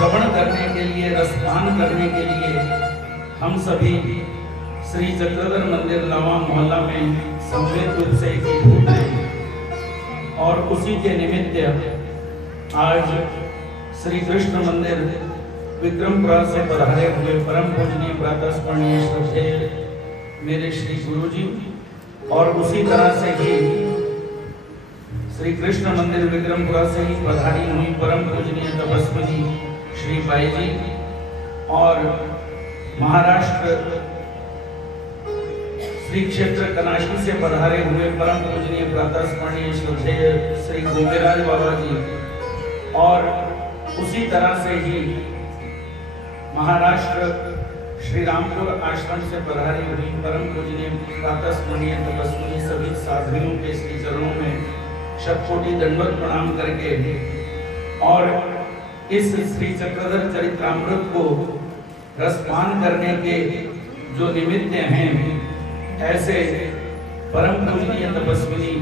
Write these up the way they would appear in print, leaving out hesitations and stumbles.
श्रवण करने के लिए, रसपान करने के लिए हम सभी श्री चक्रधर मंदिर नवा मोहल्ला में सम्मिलित रूप से एकत्रित हैं और उसी के निमित्त आज श्री कृष्ण मंदिर विक्रमपुरा से पधारे हुए परम पूजनीय प्रातःस्मरणीय श्रद्धेय मेरे श्री गुरु जी और उसी तरह से ही श्री कृष्ण मंदिर विक्रमपुरा से ही पधारी हुई परम पूजनीय तपस्विनी श्री बाई जी और महाराष्ट्र श्री क्षेत्र कनाशी से पधारे हुए परम पूजनीय प्रातःस्मरणीय श्रद्धेय श्री गोविराज बाबा जी और उसी तरह से ही महाराष्ट्र श्री रामपुर आश्रम से पधारी हुई परम पूजनीय प्रातःस्मरणीय तपस्विनी सभी साधुओं के श्री चरणों में शतकोटि दंडवत प्रणाम करके और इस श्री चक्रधर चरित्रामृत को रसपान करने के जो निमित्त हैं, ऐसे परम पूजनीय तपस्विनी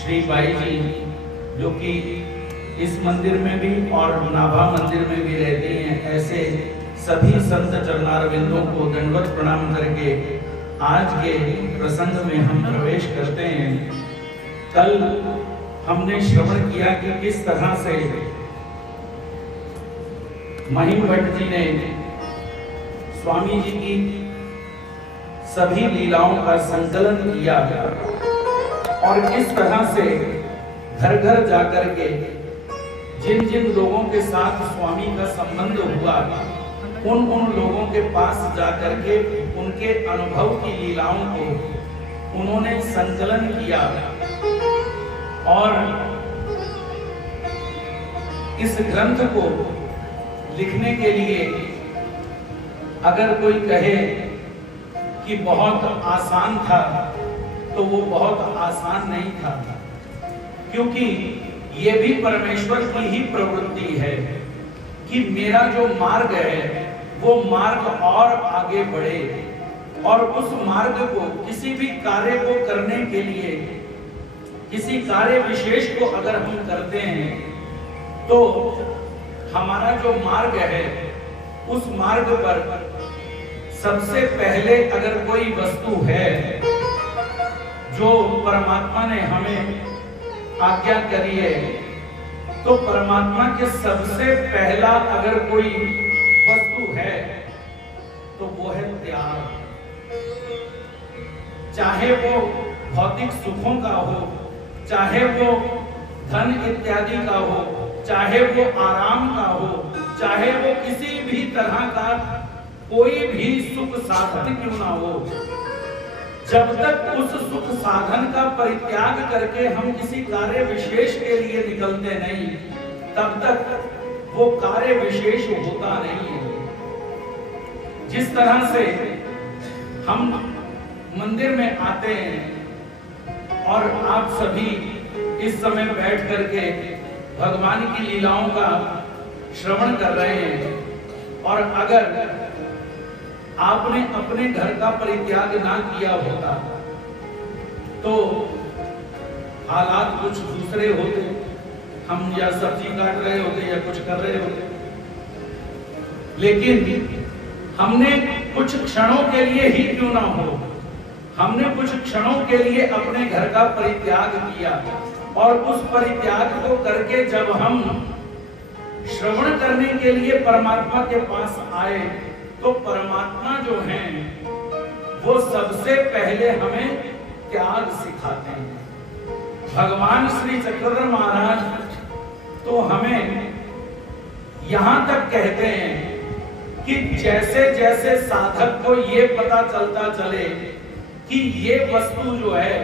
श्री बाई जी जो कि इस मंदिर में भी और नाभा मंदिर में भी रहती हैं, ऐसे सभी संत चरणारविंदों को दंडवत प्रणाम करके आज के प्रसंग में हम प्रवेश करते हैं। कल हमने श्रवण किया कि किस तरह से महिम भट्ट जी ने स्वामी जी की सभी लीलाओं का संकलन किया और किस तरह से घर घर जाकर के जिन जिन लोगों के साथ स्वामी का संबंध हुआ उन लोगों के पास जाकर के उनके अनुभव की लीलाओं को उन्होंने संकलन किया और इस ग्रंथ को लिखने के लिए अगर कोई कहे कि बहुत आसान था तो वो बहुत आसान नहीं था, क्योंकि ये भी परमेश्वर की ही प्रवृत्ति है कि मेरा जो मार्ग है वो मार्ग और आगे बढ़े और उस मार्ग को किसी भी कार्य को करने के लिए, किसी कार्य विशेष को अगर हम करते हैं तो हमारा जो मार्ग है उस मार्ग पर सबसे पहले अगर कोई वस्तु है जो परमात्मा ने हमें आज्ञा करी है तो परमात्मा के सबसे पहला अगर कोई वस्तु है तो वो है त्याग। चाहे वो भौतिक सुखों का हो, चाहे वो धन इत्यादि का हो, चाहे वो आराम का हो, चाहे वो किसी भी तरह का कोई भी सुख साधन क्यों ना हो, जब तक उस सुख साधन का परित्याग करके हम किसी कार्य विशेष के लिए निकलते नहीं, तब तक वो कार्य विशेष होता नहीं है। जिस तरह से हम मंदिर में आते हैं और आप सभी इस समय बैठ करके भगवान की लीलाओं का श्रवण कर रहे हैं और अगर आपने अपने घर का परित्याग ना किया होता तो हालात कुछ दूसरे होते, हम या सब्जी काट रहे होते या कुछ कर रहे होते, लेकिन हमने कुछ क्षणों के लिए ही क्यों ना हो, हमने कुछ क्षणों के लिए अपने घर का परित्याग किया और उस परित्याग को करके जब हम श्रवण करने के लिए परमात्मा के पास आए तो परमात्मा जो हैं वो सबसे पहले हमें त्याग सिखाते हैं। भगवान श्री चक्रधर महाराज तो हमें यहां तक कहते हैं कि जैसे जैसे साधक को ये पता चलता चले कि ये वस्तु जो है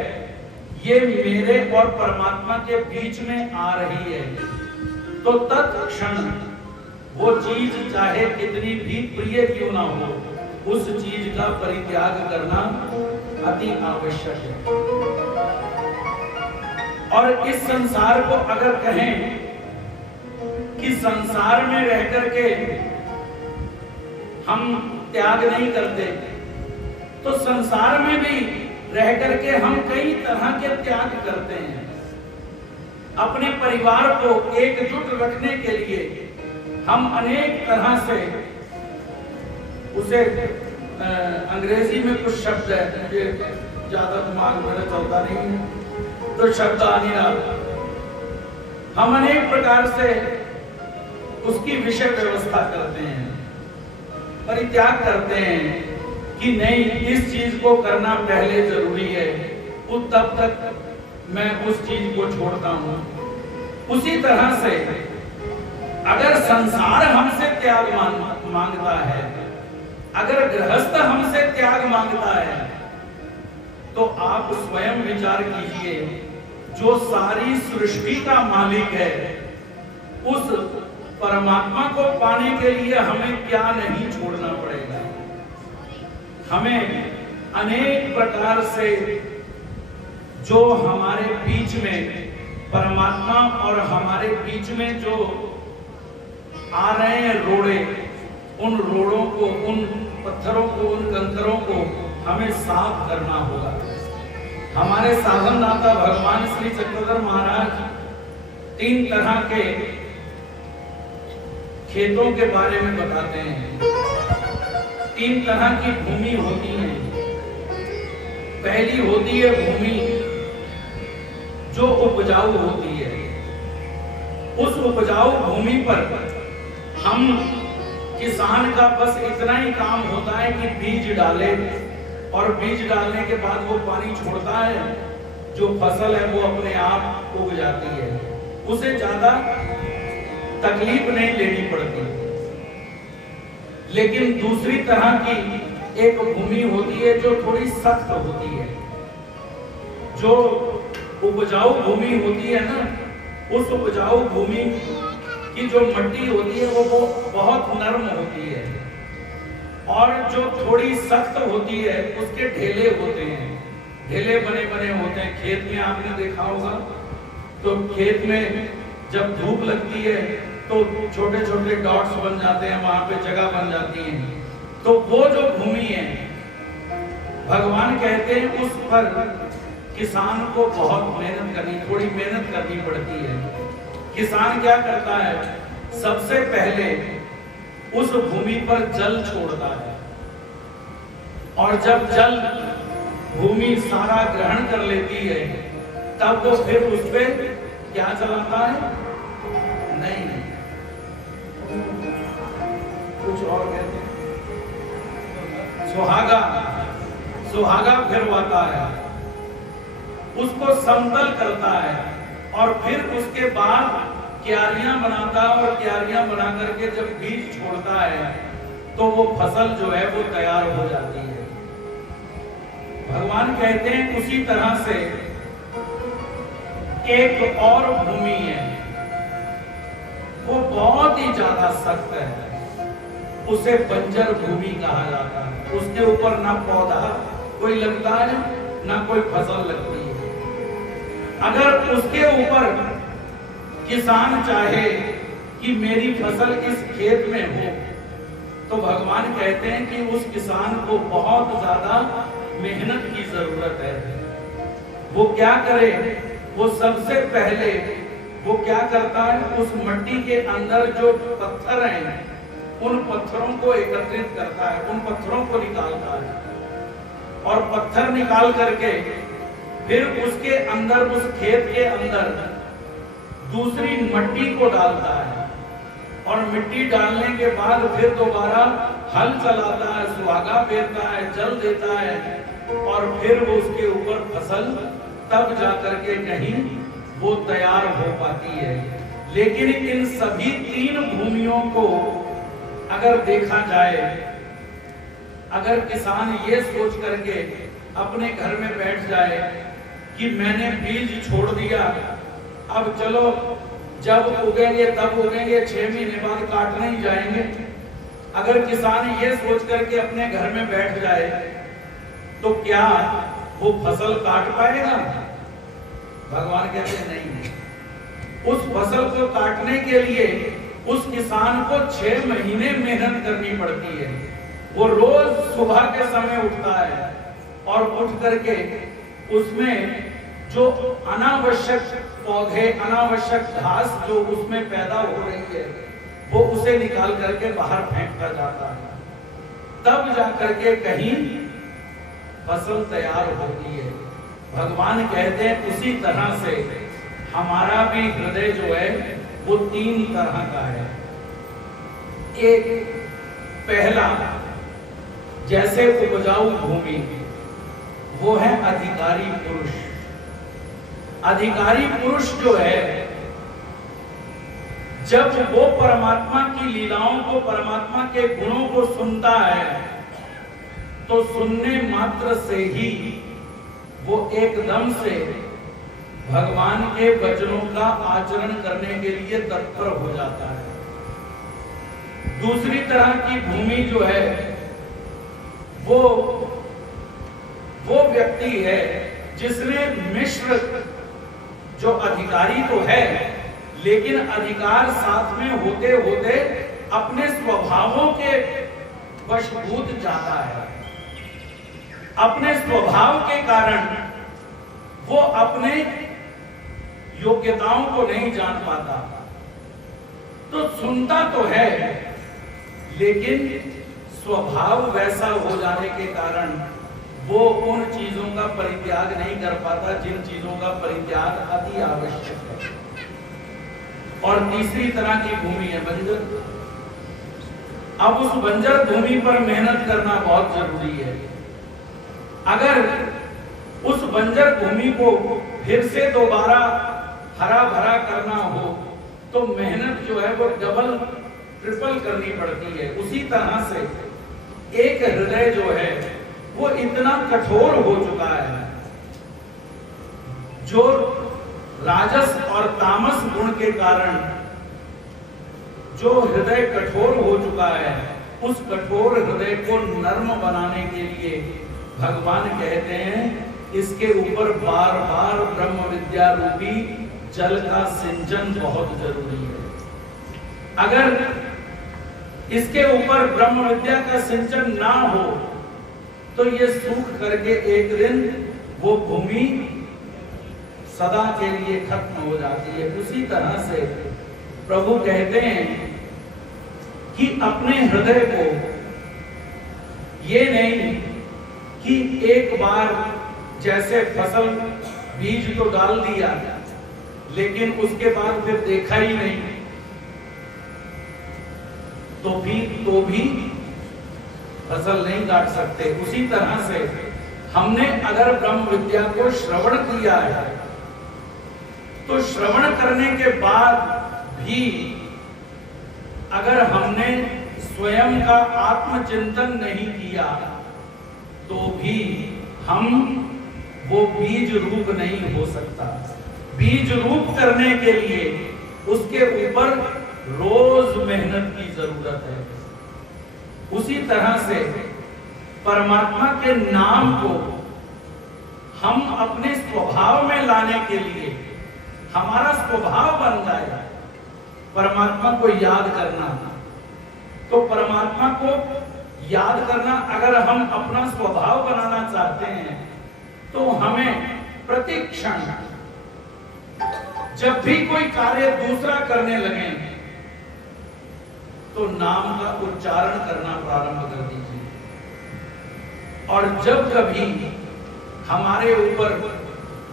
ये मेरे और परमात्मा के बीच में आ रही है तो तत्क्षण वो चीज चाहे कितनी भी प्रिय क्यों ना हो, उस चीज का परित्याग करना अति आवश्यक है। और इस संसार को अगर कहें कि संसार में रह करके हम त्याग नहीं करते तो संसार में भी रह करके हम कई तरह के त्याग करते हैं। अपने परिवार को एकजुट रखने के लिए हम अनेक तरह से उसे अंग्रेजी में कुछ शब्द है, मुझे ज्यादा दिमाग मेरा चलता नहीं है तो शब्द आने रहा, हम अनेक प्रकार से उसकी विषय व्यवस्था करते हैं, परित्याग करते हैं कि नहीं इस चीज को करना पहले जरूरी है, तब तक मैं उस चीज को छोड़ता हूं। उसी तरह से अगर संसार हमसे त्याग मांगता है, अगर गृहस्थ हमसे त्याग मांगता है, तो आप स्वयं विचार कीजिए, जो सारी सृष्टि का मालिक है, उस परमात्मा को पाने के लिए हमें क्या नहीं छोड़ना पड़ेगा। हमें अनेक प्रकार से जो हमारे बीच में परमात्मा और हमारे बीच में जो आ रहे हैं रोड़े, उन रोड़ों को, उन पत्थरों को, उन कंकरों को हमें साफ करना होगा। हमारे साधनदाता भगवान श्री चक्रधर महाराज 3 तरह के खेतों के बारे में बताते हैं। 3 तरह की भूमि होती है। पहली होती है भूमि जो उपजाऊ होती है। उस उपजाऊ भूमि पर हम किसान का बस इतना ही काम होता है कि बीज डाले, और बीज डालने के बाद वो पानी छोड़ता है, जो फसल है वो अपने आप उग जाती है, उसे ज्यादा तकलीफ नहीं लेनी पड़ती। लेकिन दूसरी तरह की एक भूमि होती है जो थोड़ी सख्त होती है। जो उपजाऊ भूमि होती है ना, उस उपजाऊ भूमि की जो मिट्टी होती है वो बहुत नरम होती है, और जो थोड़ी सख्त होती है उसके ढेले होते हैं, ढेले बने बने होते हैं। खेत में आपने देखा होगा, तो खेत में जब धूप लगती है तो छोटे छोटे डॉट्स बन जाते हैं, वहां पे जगह बन जाती है। तो वो जो भूमि है, भगवान कहते हैं उस पर किसान को बहुत मेहनत करनी, थोड़ी मेहनत करनी पड़ती है। किसान क्या करता है, सबसे पहले उस भूमि पर जल छोड़ता है, और जब जल भूमि सारा ग्रहण कर लेती है, तब वो फिर उस पे क्या चलाता है, नहीं कुछ और कहते हैं, सुहागा फिरवाता है, उसको समतल करता है, और फिर उसके बाद क्यारियां बनाता है, और क्यारियां बना करके जब बीज छोड़ता है तो वो फसल जो है वो तैयार हो जाती है। भगवान कहते हैं उसी तरह से एक और भूमि है, वो बहुत ही ज्यादा सख्त है, उसे बंजर भूमि कहा जाता है। उसके ऊपर ना पौधा कोई लगता है, ना कोई फसल लगती है। अगर उसके ऊपर किसान चाहे कि मेरी फसल इस खेत में हो, तो भगवान कहते हैं कि उस किसान को बहुत ज्यादा मेहनत की जरूरत है। वो क्या करे, वो सबसे पहले वो क्या करता है, उस मिट्टी के अंदर जो पत्थर हैं, उन पत्थरों को एकत्रित करता है, उन पत्थरों को निकालता है, और पत्थर निकाल करके फिर उसके अंदर, उस खेत के अंदर दूसरी मिट्टी को डालता है, और मिट्टी डालने के बाद फिर दोबारा हल चलाता है, सुहागा फेरता है, जल देता है, और फिर वो उसके ऊपर फसल तब जाकर के कहीं वो तैयार हो पाती है। लेकिन इन सभी 3 भूमियों को अगर देखा जाए, अगर किसान ये सोच करके अपने घर में बैठ जाए कि मैंने बीज छोड़ दिया, अब चलो जब उगेंगे तब उगेंगे, 6 महीने बाद काटने ही जाएंगे, अगर किसान ये सोच करके अपने घर में बैठ जाए, तो क्या वो फसल काट पाएगा? भगवान कहते हैं नहीं। उस फसल को काटने के लिए उस किसान को 6 महीने मेहनत करनी पड़ती है। वो रोज सुबह के समय उठता है, और उठ करके उसमें जो अनावश्यक पौधे, अनावश्यक घास जो उसमें पैदा हो रही है, वो उसे निकाल करके बाहर फेंकता जाता है, तब जाकर के कहीं फसल तैयार होती है। भगवान कहते हैं उसी तरह से हमारा भी हृदय जो है वो 3 तरह का है। एक, पहला, जैसे उपजाऊ भूमि, वो है अधिकारी पुरुष। अधिकारी पुरुष जो है, जब वो परमात्मा की लीलाओं को, परमात्मा के गुणों को सुनता है, तो सुनने मात्र से ही वो एकदम से भगवान के वचनों का आचरण करने के लिए तत्पर हो जाता है। दूसरी तरह की भूमि जो है, वो व्यक्ति है जिसने मिश्र, जो अधिकारी तो है लेकिन अधिकार साथ में होते होते अपने स्वभावों के वशभूत जाता है। अपने स्वभाव के कारण वो अपने योग्यताओं को नहीं जान पाता। तो सुनता तो है लेकिन स्वभाव वैसा हो जाने के कारण वो उन चीजों का परित्याग नहीं कर पाता जिन चीजों का परित्याग अति आवश्यक है। और तीसरी तरह की भूमि है बंजर। अब उस बंजर भूमि पर मेहनत करना बहुत जरूरी है। अगर उस बंजर भूमि को फिर से दोबारा हरा भरा करना हो तो मेहनत जो है वो डबल ट्रिपल करनी पड़ती है। उसी तरह से एक हृदय जो है वो इतना कठोर हो चुका है, जो राजस और तामस गुण के कारण जो हृदय कठोर हो चुका है, उस कठोर हृदय को नर्म बनाने के लिए भगवान कहते हैं इसके ऊपर बार बार ब्रह्म विद्या रूपी जल का सिंचन बहुत जरूरी है। अगर इसके ऊपर ब्रह्म विद्या का सिंचन ना हो तो ये सूख करके एक दिन वो भूमि सदा के लिए खत्म हो जाती है। उसी तरह से प्रभु कहते हैं कि अपने हृदय को ये नहीं कि एक बार जैसे फसल बीज तो डाल दिया लेकिन उसके बाद फिर देखा ही नहीं, तो भी फसल नहीं काट सकते। उसी तरह से हमने अगर ब्रह्म विद्या को श्रवण किया है तो श्रवण करने के बाद भी अगर हमने स्वयं का आत्मचिंतन नहीं किया तो भी हम वो बीज रूप नहीं हो सकता। बीज रूप करने के लिए उसके ऊपर रोज मेहनत की जरूरत है। उसी तरह से परमात्मा के नाम को हम अपने स्वभाव में लाने के लिए, हमारा स्वभाव बन जाए परमात्मा को याद करना। तो परमात्मा को याद करना अगर हम अपना स्वभाव बनाना चाहते हैं तो हमें प्रति क्षण जब भी कोई कार्य दूसरा करने लगे तो नाम का उच्चारण करना प्रारंभ कर दीजिए। और जब कभी हमारे ऊपर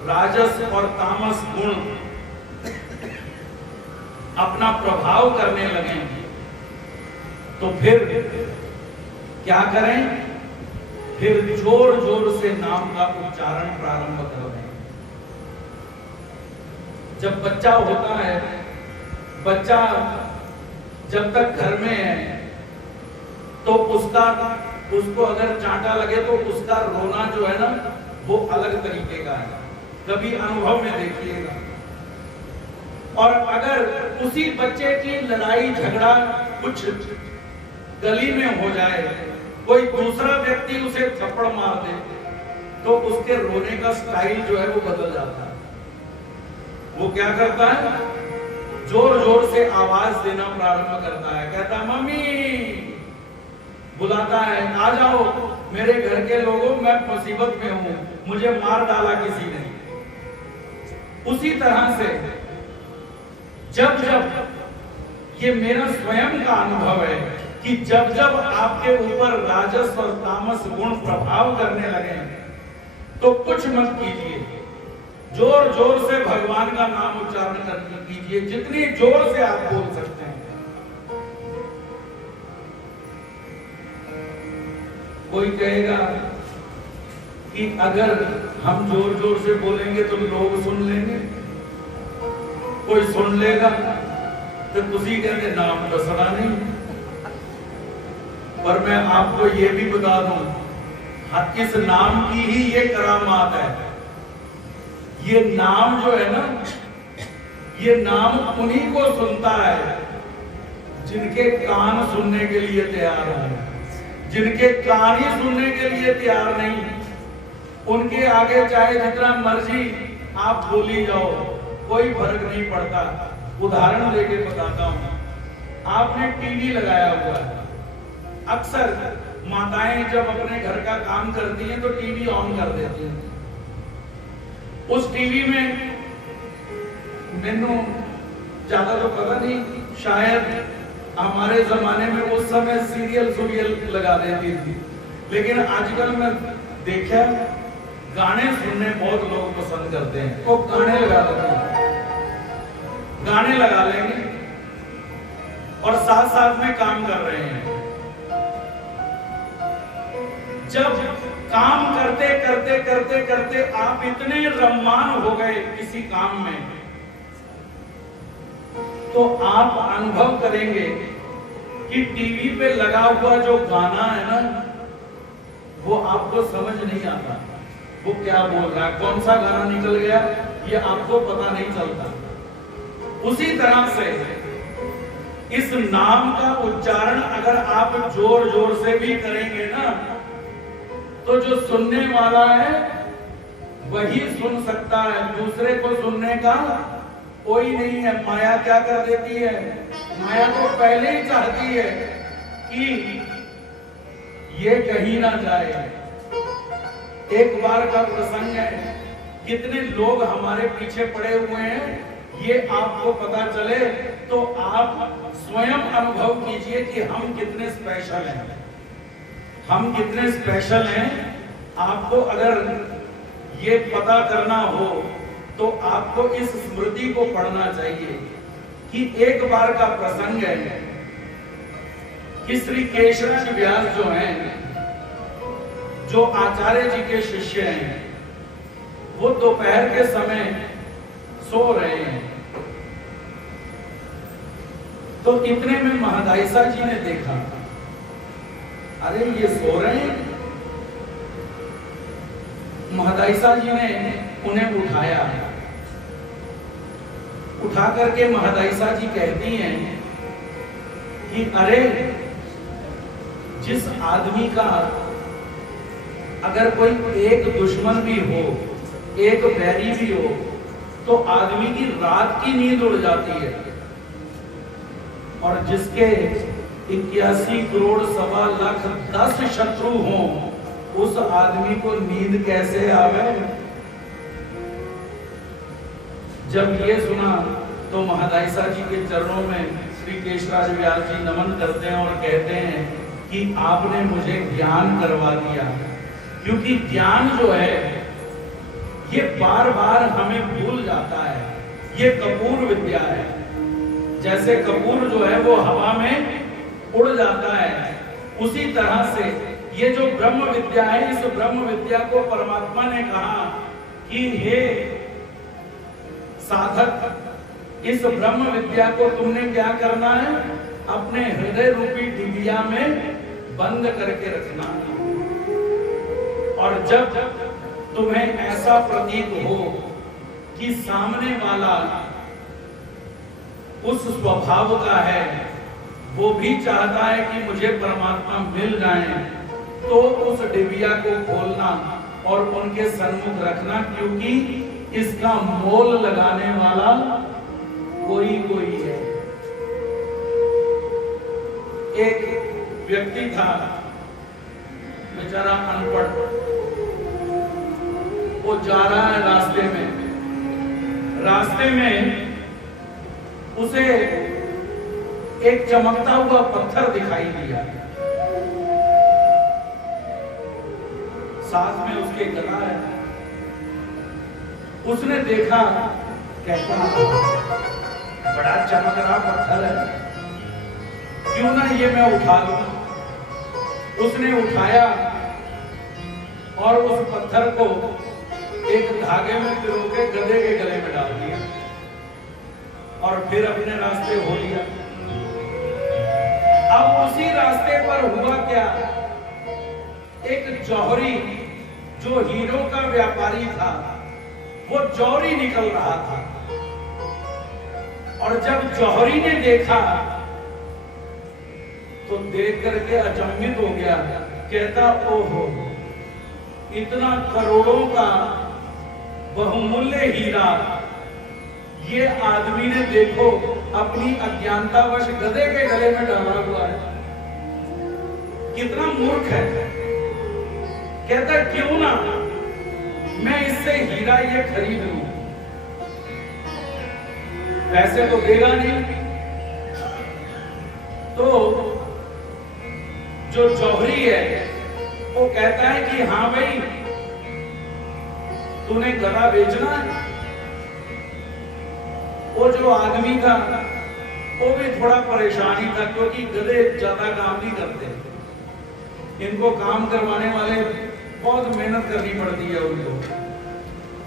राजस और तामस गुण अपना प्रभाव करने लगे तो फिर क्या करें? फिर जोर जोर से नाम का उच्चारण प्रारंभ कर दें। जब बच्चा होता है, बच्चा जब तक घर में है तो उसको अगर चांटा लगे तो उसका रोना जो है ना वो अलग तरीके का है, कभी अनुभव में देखिएगा। और अगर उसी बच्चे की लड़ाई झगड़ा कुछ गली में हो जाए, कोई दूसरा व्यक्ति उसे थप्पड़ मार दे तो उसके रोने का स्टाइल जो है वो बदल जाता है। वो क्या करता है? जोर जोर से आवाज देना प्रारंभ करता है, कहता है मम्मी, बुलाता है, आ जाओ मेरे घर के लोगों, मैं मुसीबत में हूं, मुझे मार डाला किसी ने। उसी तरह से जब जब ये मेरा स्वयं का अनुभव है कि जब जब आपके ऊपर राजस और तामस गुण प्रभाव करने लगे तो कुछ मत कीजिए, जोर जोर से भगवान का नाम उच्चारण कीजिए, जितनी जोर से आप बोल सकते हैं। कोई कहेगा कि अगर हम जोर जोर से बोलेंगे तो लोग सुन लेंगे, कोई सुन लेगा तो तुसी कहते नाम तो सुना नहीं। पर मैं आपको ये भी बता दूं, इस नाम की ही ये करामात है। ये नाम जो है ना, ये नाम उन्हीं को सुनता है जिनके कान सुनने के लिए तैयार हो। जिनके कान ही सुनने के लिए तैयार नहीं, उनके आगे चाहे जितना मर्जी आप बोली जाओ, कोई फर्क नहीं पड़ता। उदाहरण देके बताता हूं, आपने टीवी लगाया हुआ है। अक्सर माताएं जब अपने घर का काम करती हैं तो टीवी ऑन कर देती हैं। उस टीवी में मैनू ज्यादा तो पता नहीं, शायद हमारे जमाने में उस समय सीरियल लगा देती थी, लेकिन आजकल मैं देखा गाने सुनने बहुत लोग पसंद करते हैं, तो गाने लगा देते हैं। गाने लगा लेंगे और साथ साथ में काम कर रहे हैं। जब काम करते करते करते करते आप इतने रम्मान हो गए किसी काम में, तो आप अनुभव करेंगे कि टीवी पे लगा हुआ जो गाना है ना, वो आपको समझ नहीं आता वो क्या बोल रहा है, कौन सा गाना निकल गया ये आपको पता नहीं चलता। उसी तरह से इस नाम का उच्चारण अगर आप जोर जोर से भी करेंगे ना, तो जो सुनने वाला है वही सुन सकता है, दूसरे को सुनने का कोई नहीं है। माया क्या कर देती है, माया तो पहले ही चाहती है कि ये कहीं ना जाए। एक बार का प्रसंग है, कितने लोग हमारे पीछे पड़े हुए हैं ये आपको पता चले तो आप स्वयं अनुभव कीजिए कि हम कितने स्पेशल हैं। हम कितने स्पेशल हैं, आपको अगर ये पता करना हो तो आपको इस स्मृति को पढ़ना चाहिए कि एक बार का प्रसंग है कि श्री केशराज व्यास जो हैं, जो आचार्य जी के शिष्य हैं, वो दोपहर के समय सो रहे हैं। तो इतने में महादायिसा जी ने देखा, अरे ये सो रहे हैं। महादायिसा जी ने उन्हें उठाया, उठा करके महादायिसा जी कहती हैं कि अरे जिस आदमी का अगर कोई एक दुश्मन भी हो, एक बैरी भी हो, तो आदमी की रात की नींद उड़ जाती है, और जिसके 81 करोड़ 1.25 लाख 10 शत्रु हों, उस आदमी को नींद कैसे आवे। जब ये सुना तो महादायिसा जी के चरणों में श्री केशराज व्यास जी नमन करते हैं और कहते हैं कि आपने मुझे ज्ञान करवा दिया, क्योंकि ज्ञान जो है ये बार बार हमें भूल जाता है। ये कपूर विद्या है, जैसे कपूर जो है वो हवा में उड़ जाता है, उसी तरह से ये जो ब्रह्म विद्या है, इस ब्रह्म विद्या को परमात्मा ने कहा कि हे साधक, इस ब्रह्म विद्या को तुमने क्या करना है, अपने हृदय रूपी डिबिया में बंद करके रखना। और जब तुम्हें ऐसा प्रतीत हो कि सामने वाला उस स्वभाव का है, वो भी चाहता है कि मुझे परमात्मा मिल जाए, तो उस डिबिया को खोलना और उनके सन्मुख रखना, क्योंकि इसका मोल लगाने वाला कोई कोई है। एक व्यक्ति था, बेचारा अनपढ़, वो जा रहा है रास्ते में उसे एक चमकता हुआ पत्थर दिखाई दिया, साथ में उसके गला है। उसने देखा, कहता बड़ा चमक रहा पत्थर है, क्यों ना ये मैं उठा लूं। उसने उठाया और उस पत्थर को एक धागे में पिरो के गधे के गले में डाल दिया और फिर अपने रास्ते हो लिया। अब उसी रास्ते पर हुआ क्या, एक जौहरी जो हीरो का व्यापारी था, वो जौहरी निकल रहा था। और जब जौहरी ने देखा तो देख करके अचंभित हो गया, कहता ओहो, इतना करोड़ों का बहुमूल्य हीरा ये आदमी ने देखो अपनी अज्ञानतावश गधे के गले में डाला हुआ है, कितना मूर्ख है। कहता क्यों ना मैं इससे हीरा ये खरीद लूं, पैसे तो देगा नहीं। तो जो जौहरी है वो कहता है कि हाँ भाई, तूने गधा बेचना है। वो जो आदमी था वो भी थोड़ा परेशान ही था, क्योंकि गधे ज्यादा काम नहीं करते, इनको काम करवाने वाले बहुत मेहनत करनी पड़ती है उनको।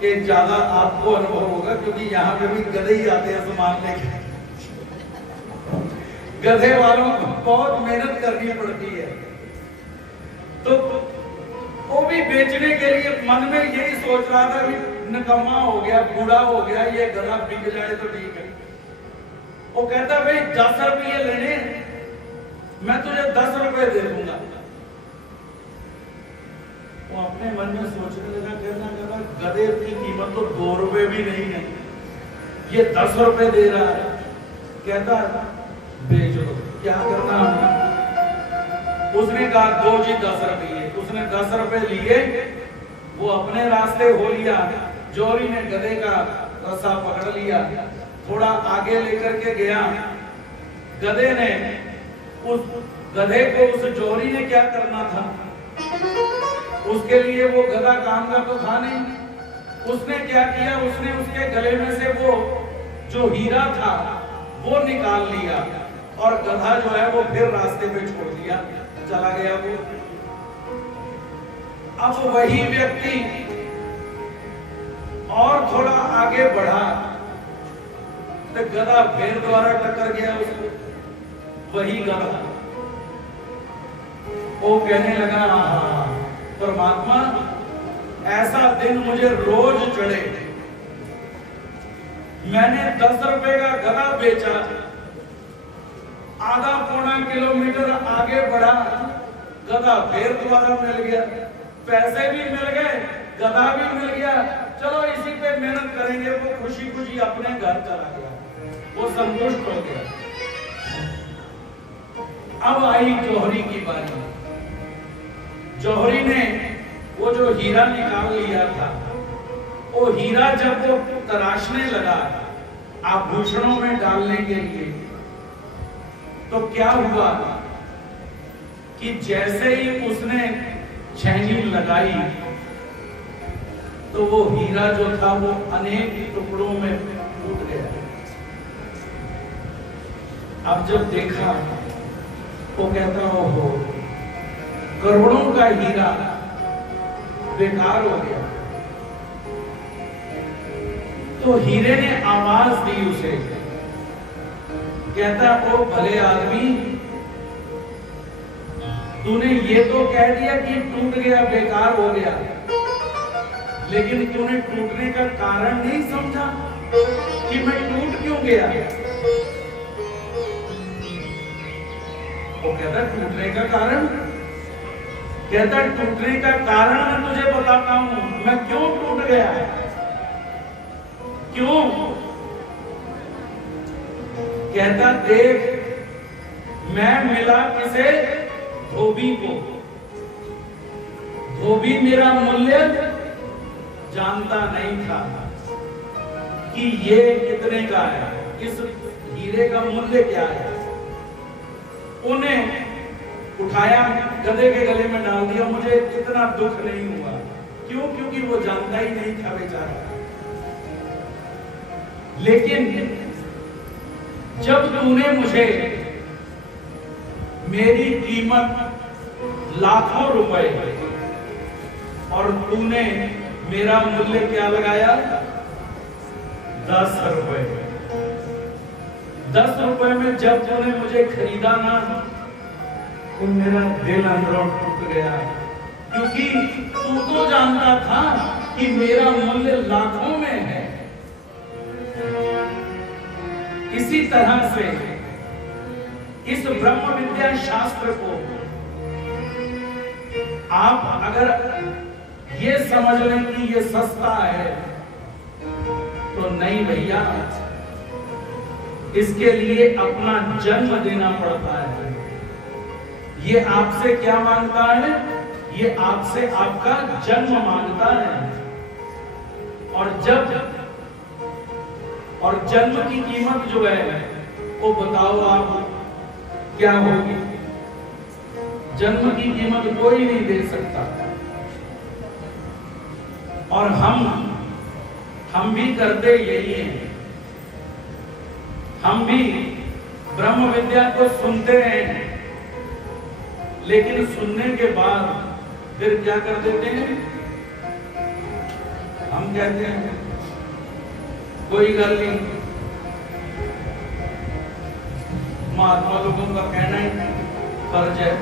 ये ज्यादा आपको अनुभव होगा, क्योंकि यहाँ पे भी गधे ही आते हैं सामान लेके। गधे वालों को बहुत मेहनत करनी पड़ती है। तो वो भी बेचने के लिए मन में यही सोच रहा था कि निकम्मा हो गया, बूढ़ा हो गया, ये गधा बिक जाए तो ठीक है। वो कहता भाई 10 रुपये लेने, मैं तुझे 10 रुपए दे दूंगा। वो अपने मन में सोचने लगा, कहना गधे की कीमत तो 2 रुपए भी नहीं है, ये 10 रुपए दे रहा है। कहता बेचो, क्या करना है? उसने कहा दो जी 10 रुपये। उसने 10 रुपए लिए, वो अपने रास्ते हो लिया। जौहरी ने गधे का रस्सा पकड़ लिया, थोड़ा आगे लेकर के गया। गधे ने उस गधे को, उस जौहरी ने क्या करना था, उसके लिए वो गधा काम का तो था नहीं। उसने क्या किया, उसने उसके गले में से वो जो हीरा था वो निकाल लिया और गधा जो है वो फिर रास्ते पे छोड़ दिया, चला गया वो। अब वही व्यक्ति और थोड़ा आगे बढ़ा तो गधा फिर द्वारा टक्कर गया उसको, वही गधा। वो कहने लगा, परमात्मा ऐसा दिन मुझे रोज चढ़े। मैंने 10 रुपए का गधा बेचा, आधा पौना किलोमीटर आगे बढ़ा, गधा फिर दोबारा मिल गया, पैसे भी मिल गए, गधा भी मिल गया। चलो इसी पे मेहनत करेंगे। वो खुशी खुशी अपने घर चला गया, वो संतुष्ट हो गया। अब आई जौहरी की बारी। जौहरी ने वो जो हीरा निकाल लिया था, वो हीरा जब वो तराशने लगा आभूषणों में डालने के लिए, तो क्या हुआ कि जैसे ही उसने छेनी लगाई तो वो हीरा जो था वो अनेक टुकड़ों में टूट गया। अब जब देखा वो कहता, ओहो, करोड़ों का हीरा बेकार हो गया। तो हीरे ने आवाज दी उसे, कहता, ओ भले आदमी, तूने ये तो कह दिया कि टूट गया, बेकार हो गया, लेकिन तूने टूटने का कारण नहीं समझा कि मैं टूट क्यों गया। वो कहता टूटने का कारण, कहता टूटने का कारण मैं तुझे बताता हूं, मैं क्यों टूट गया, क्यों। कहता देख, मैं मिला किसे, धोबी को। धोबी मेरा मूल्य जानता नहीं था कि ये कितने का है, इस हीरे का मूल्य क्या है। उन्हें उठाया, गधे के गले में डाल दिया। मुझे इतना दुख नहीं हुआ। क्यों? क्योंकि वो जानता ही नहीं था बेचारा। लेकिन जब तूने मुझे मेरी कीमत लाखों रुपए और तूने मेरा मूल्य क्या लगाया? 10 रुपए। 10 रुपए में जब तूने मुझे खरीदा ना, तो मेरा दिल अंदरों टूट गया। क्योंकि तू तो जानता था कि मेरा मूल्य लाखों में है। इसी तरह से इस ब्रह्म विद्या शास्त्र को आप अगर ये समझ लें कि ये सस्ता है, तो नहीं भैया, इसके लिए अपना जन्म देना पड़ता है। ये आपसे क्या मांगता है? ये आपसे आपका जन्म मांगता है। और जन्म की कीमत जो है वो बताओ आप क्या होगी? जन्म की कीमत कोई नहीं दे सकता। और हम भी करते यही हैं। हम भी ब्रह्म विद्या को सुनते हैं, लेकिन सुनने के बाद फिर क्या कर देते हैं? हम कहते हैं कोई गल नहीं, महात्मा लोगों का कहना ही फर्ज है।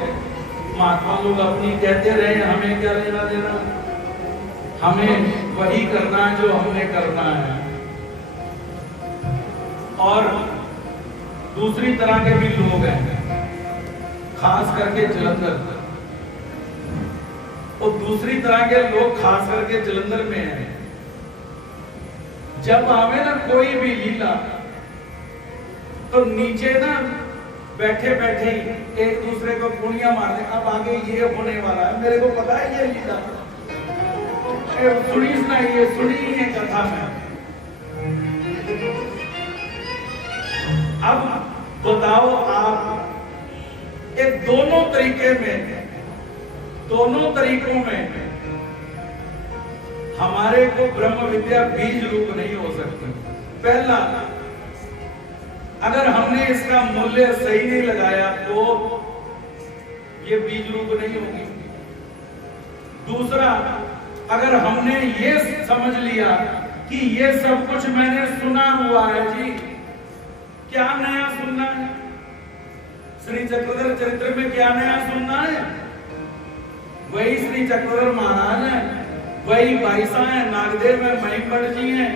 महात्मा लोग अपनी कहते रहे, हमें क्या लेना देना? हमें वही करना है जो हमने करना है। और दूसरी तरह के भी लोग हैं, खास करके जलंधर। और दूसरी तरह के लोग खास करके जलंधर में हैं। जब आवे ना कोई भी लीला, तो नीचे ना बैठे बैठे ही एक दूसरे को पुड़िया मारते, अब आगे ये होने वाला है, मेरे को पता है ये लीला, सुनी ना, ये सुनी है कथा में। अब बताओ आप, एक दोनों तरीकों में हमारे को ब्रह्म विद्या बीज रूप नहीं हो सकती। पहला, अगर हमने इसका मूल्य सही नहीं लगाया तो ये बीज रूप नहीं होगी। दूसरा, अगर हमने ये समझ लिया कि ये सब कुछ मैंने सुना हुआ है जी, क्या नया सुनना है? श्री चक्रधर चरित्र में क्या नया सुनना है? वही श्री चक्रधर महाराज है, वही बाईसा है, नागदेव है, महिमगढ़ जी हैं,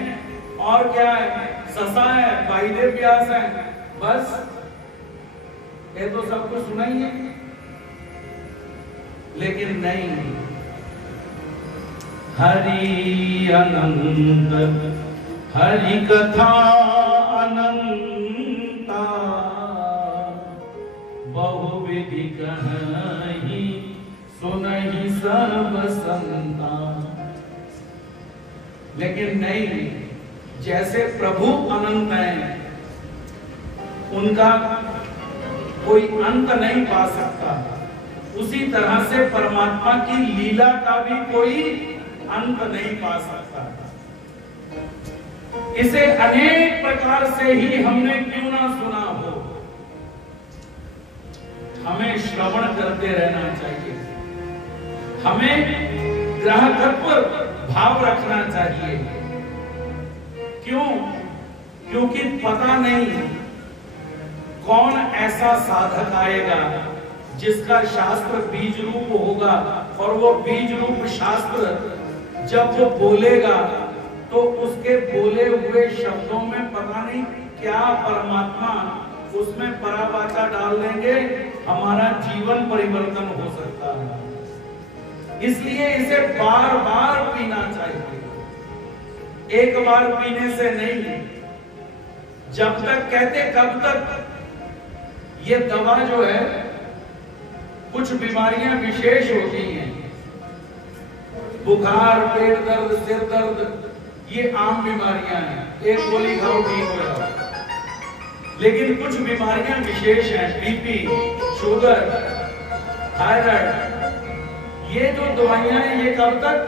और क्या है? ससा है, भाईदेव व्यास है, बस ये तो सब कुछ सुना ही है। लेकिन नहीं, हरि अनंत, हरि कथा अनंता, बहुविधि कहि सुनहि सर्व संता। लेकिन नहीं, जैसे प्रभु अनंत हैं, उनका कोई अंत नहीं पा सकता, उसी तरह से परमात्मा की लीला का भी कोई अंत नहीं पा सकता। इसे अनेक प्रकार से ही हमने क्यों ना सुना हो, हमें श्रवण करते रहना चाहिए। हमें ग्राहकत्व भाव रखना चाहिए। क्यों? क्योंकि पता नहीं कौन ऐसा साधक आएगा जिसका शास्त्र बीज रूप होगा, और वो बीज रूप शास्त्र जब वो बोलेगा तो उसके बोले हुए शब्दों में पता नहीं क्या परमात्मा उसमें परावाचा डाल देंगे, हमारा जीवन परिवर्तन हो सकता है। इसलिए इसे बार बार पीना चाहिए, एक बार पीने से नहीं। जब तक कहते, कब तक? ये दवा जो है, कुछ बीमारियां विशेष होती हैं, बुखार, पेट दर्द, सिर दर्द, ये आम बीमारियां हैं, एक गोली खाओ ठीक हो जाओ। लेकिन कुछ बीमारियां विशेष हैं, बीपी, शुगर, थायराइड, ये जो दवाइयां हैं ये कब तक?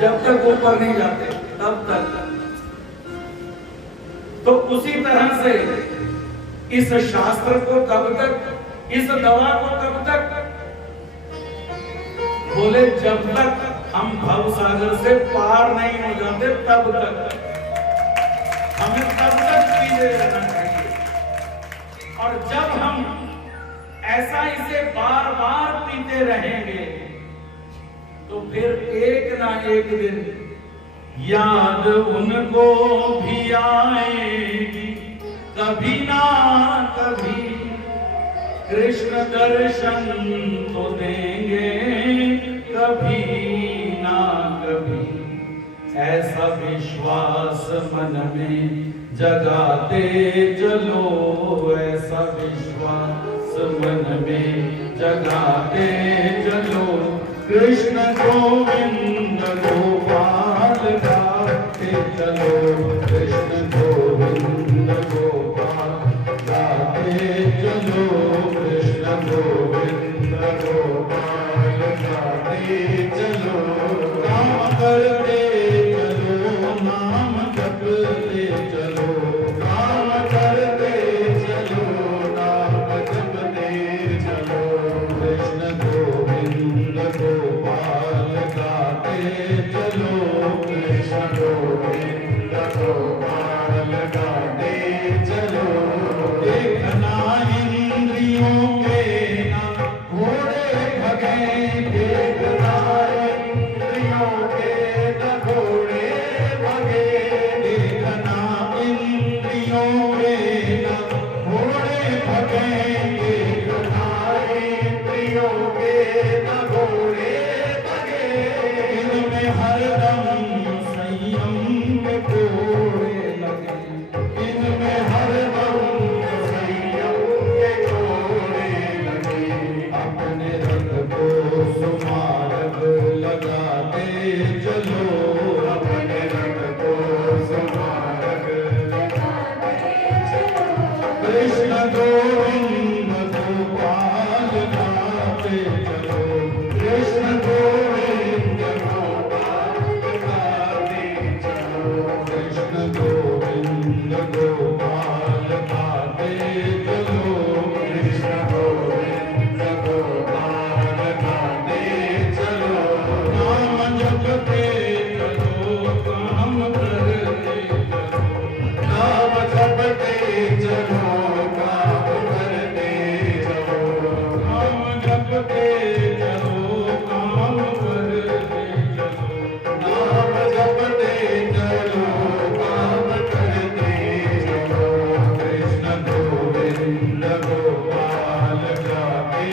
जब तक ऊपर नहीं जाते तब तक। तो उसी तरह से इस शास्त्र को कब तक, इस दवा को कब तक? बोले जब तक हम भव सागर से पार नहीं हो जाते तब तक हमें तब तक पीते रहना चाहिए। और जब हम ऐसा इसे बार बार पीते रहेंगे तो फिर एक ना एक दिन याद उनको भी आएगी, कभी ना कभी कृष्ण दर्शन तो देंगे कभी ना कभी। ऐसा विश्वास मन में जगाते चलो, ऐसा विश्वास मन में जगाते चलो। कृष्ण गोविंद गोपाल गाते चलो, कृष्ण गोविंद गोपाल गाते चलो, कृष्ण गोविंद गोपाल गाते चलो। काम करते चलो, नाम जपते चलो, काम करते चलो, नाम जपते चलो। कृष्ण गोविंद गोपाल गाते चलो, कृष्ण गोविंद गोपाल गाते चलो। देखना इंद्रियों के ना घोड़े भगे, देखना इंद्रियों के ना घोड़े भगे, देखना इंद्रियों के ना घोड़े भगे, देखना इंद्रियों के ना घोड़े भगे। इनमें हरदम संयम में घोड़े लगे, इनमें हरदम संयम के घोड़े लगे। अपने रंग को सुमार्ग लगाते चलो, अपने रंग को सुमार्ग लगाते चलो। कृष्ण गोविंद गोपाल गाते चलो, कृष्ण गोविंद गोपाल गाते चलो, कृष्ण गोविंद गोपाल गाते चलो, कृष्ण गोविंद गोपाल गाते चलो। नाम जपते चलो, काम करते चलो, नाम जपते चलो, काम करते चलो, नाम जपते चलो, काम करते चलो, नाम जपते चलो, काम करते चलो। कृष्ण गोविंद गोपाल गाते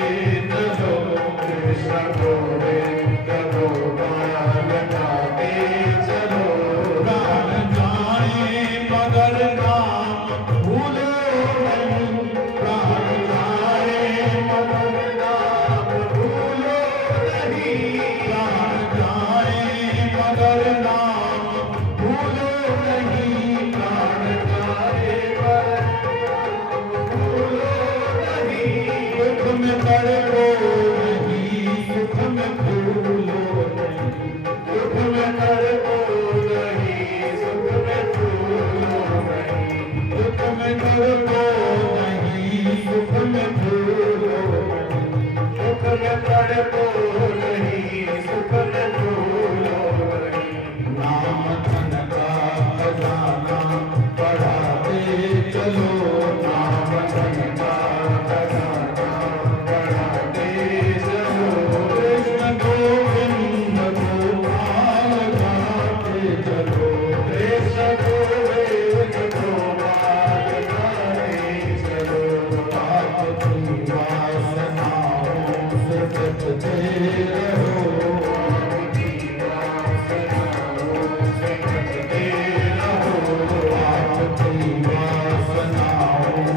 चलो, कृष्ण गोविंद गोपाल गाते चलो। प्राण जाए मगर नाम भूलो नहीं, प्राण जाए मगर नाम भूलो नहीं, प्राण जाए मगर नाम भूलो नहीं, प्राण जाए मगर भूलो नहीं। दुख में तड़पो नहीं, सुख में भूलो नहीं, दुख में तड़पो नहीं, सुख में भूलो नहीं, दुख में तड़पो नहीं, सुख में भूलो नहीं, दुख में तड़पो नहीं, सुख में भूलो नहीं। नाम धन का खजाना बढ़ाते चलो, नाम धन का खजाना बढ़ाते चलो। कृष्ण गोविंद गोपाल गाते चलो, कृष्ण गोविंद गोपाल गाते चलो। पाप की वासनाओं से बचते रहो, पाप की वासनाओं से बचते रहो, पाप की वासनाओं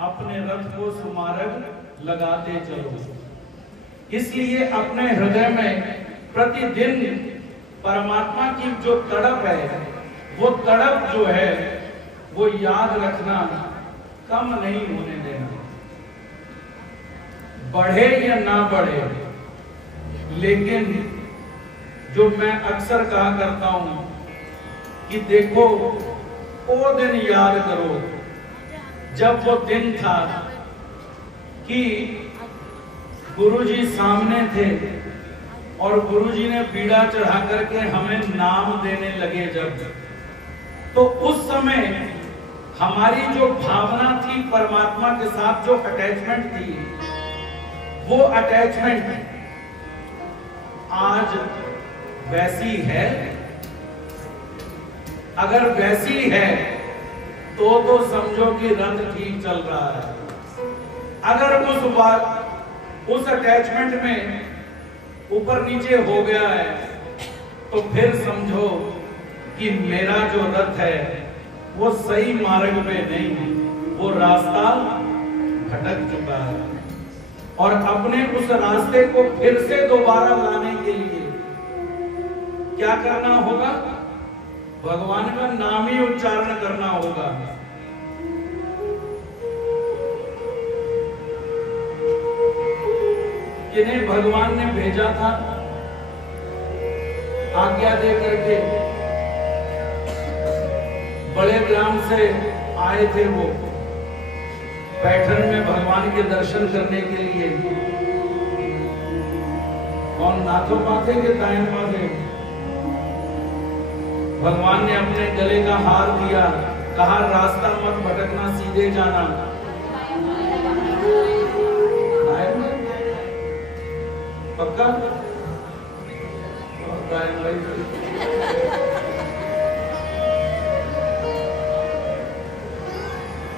अपने रथ को सुमार्ग लगाते चलो। इसलिए अपने हृदय में प्रतिदिन परमात्मा की जो तड़प है, वो तड़प जो है वो याद रखना, कम नहीं होने देना। बढ़े या ना बढ़े, लेकिन जो मैं अक्सर कहा करता हूं कि देखो वो दिन याद करो जब वो दिन था कि गुरुजी सामने थे और गुरुजी ने बीड़ा चढ़ा करके हमें नाम देने लगे जब, तो उस समय हमारी जो भावना थी परमात्मा के साथ, जो अटैचमेंट थी, वो अटैचमेंट आज वैसी है? अगर वैसी है तो समझो कि रथ ठीक चल रहा है। अगर उस अटैचमेंट में ऊपर नीचे हो गया है तो फिर समझो कि मेरा जो रथ है वो सही मार्ग पे नहीं, वो रास्ता भटक चुका है। और अपने उस रास्ते को फिर से दोबारा लाने के लिए क्या करना होगा? भगवान का नाम ही उच्चारण करना होगा। जिन्हें भगवान ने भेजा था आज्ञा दे करके, बड़े ग्राम से आए थे वो पैठन में भगवान के दर्शन करने के लिए। कौन? नाथों पाथे के दाएं पाथे। भगवान ने अपने गले का हार दिया, कहा रास्ता मत भटकना, सीधे जाना। पक्का?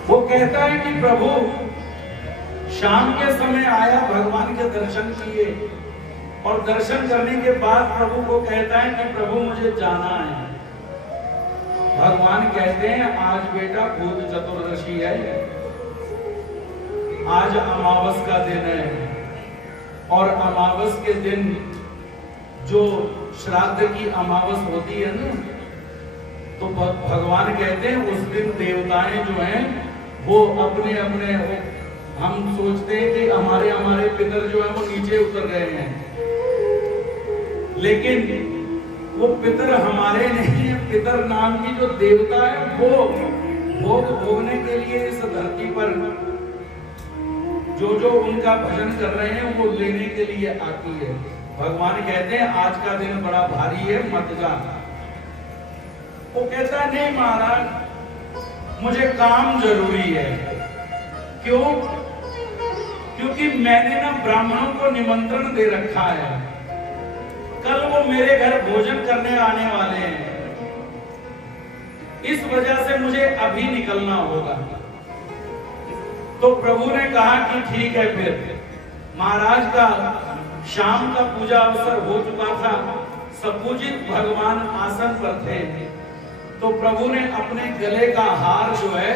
वो कहता है कि प्रभु शाम के समय आया, भगवान के दर्शन किए और दर्शन करने के बाद प्रभु को कहता है कि प्रभु मुझे जाना है। भगवान कहते हैं आज बेटा भूत चतुर्दशी है, आज अमावस का दिन है और अमावस के दिन जो श्राद्ध की अमावस होती है ना, तो भगवान कहते हैं उस दिन देवताएं जो हैं वो अपने अपने, हम सोचते हैं कि हमारे पितर जो है वो नीचे उतर गए हैं, लेकिन वो पितर हमारे नहीं है। पितर नाम की जो देवता है वो भोग भोगने के लिए इस धरती पर जो उनका भजन कर रहे हैं वो लेने के लिए आती है। भगवान कहते हैं आज का दिन बड़ा भारी है, मत जा। वो कहता है नहीं महाराज मुझे काम जरूरी है। क्यों? क्योंकि मैंने ना ब्राह्मणों को निमंत्रण दे रखा है, कल वो मेरे घर भोजन करने आने वाले हैं, इस वजह से मुझे अभी निकलना होगा। तो प्रभु ने कहा कि ठीक है। फिर महाराज का शाम का पूजा अवसर हो चुका था, सपूजित भगवान आसन पर थे, तो प्रभु ने अपने गले का हार जो है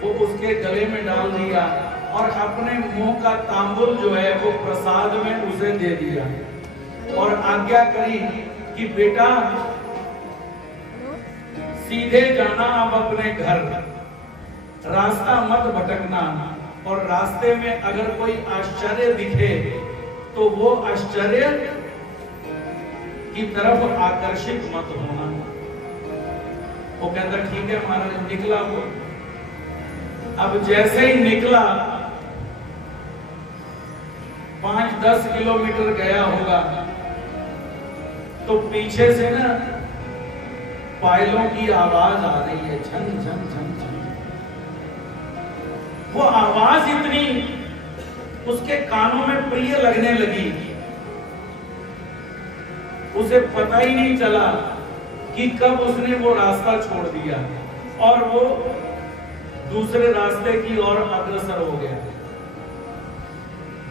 वो उसके गले में डाल दिया और अपने मुंह का तांबुल जो है वो प्रसाद में उसे दे दिया और आज्ञा करी कि बेटा सीधे जाना अब अपने घर, रास्ता मत भटकना, और रास्ते में अगर कोई आश्चर्य दिखे तो वो आश्चर्य की तरफ आकर्षित मत होना। वो कहता ठीक है महाराज। निकला वो। अब जैसे ही निकला 5-10 किलोमीटर गया होगा तो पीछे से ना पायलों की आवाज आ रही है, झन झन झन झन। वो आवाज इतनी उसके कानों में प्रिय लगने लगी, उसे पता ही नहीं चला कि कब उसने वो रास्ता छोड़ दिया और वो दूसरे रास्ते की ओर अग्रसर हो गया।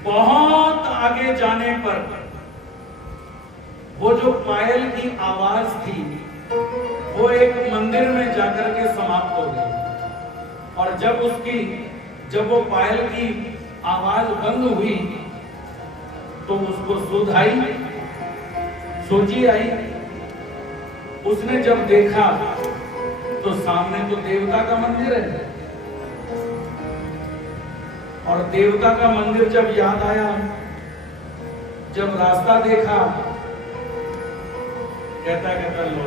बहुत आगे जाने पर वो जो पायल की आवाज थी वो एक मंदिर में जाकर के समाप्त हो गई, और जब उसकी जब वो पायल की आवाज बंद हुई तो उसको सुध आई, सोची आई। उसने जब देखा तो सामने तो देवता का मंदिर है, और देवता का मंदिर जब याद आया, जब रास्ता देखा, कहता लो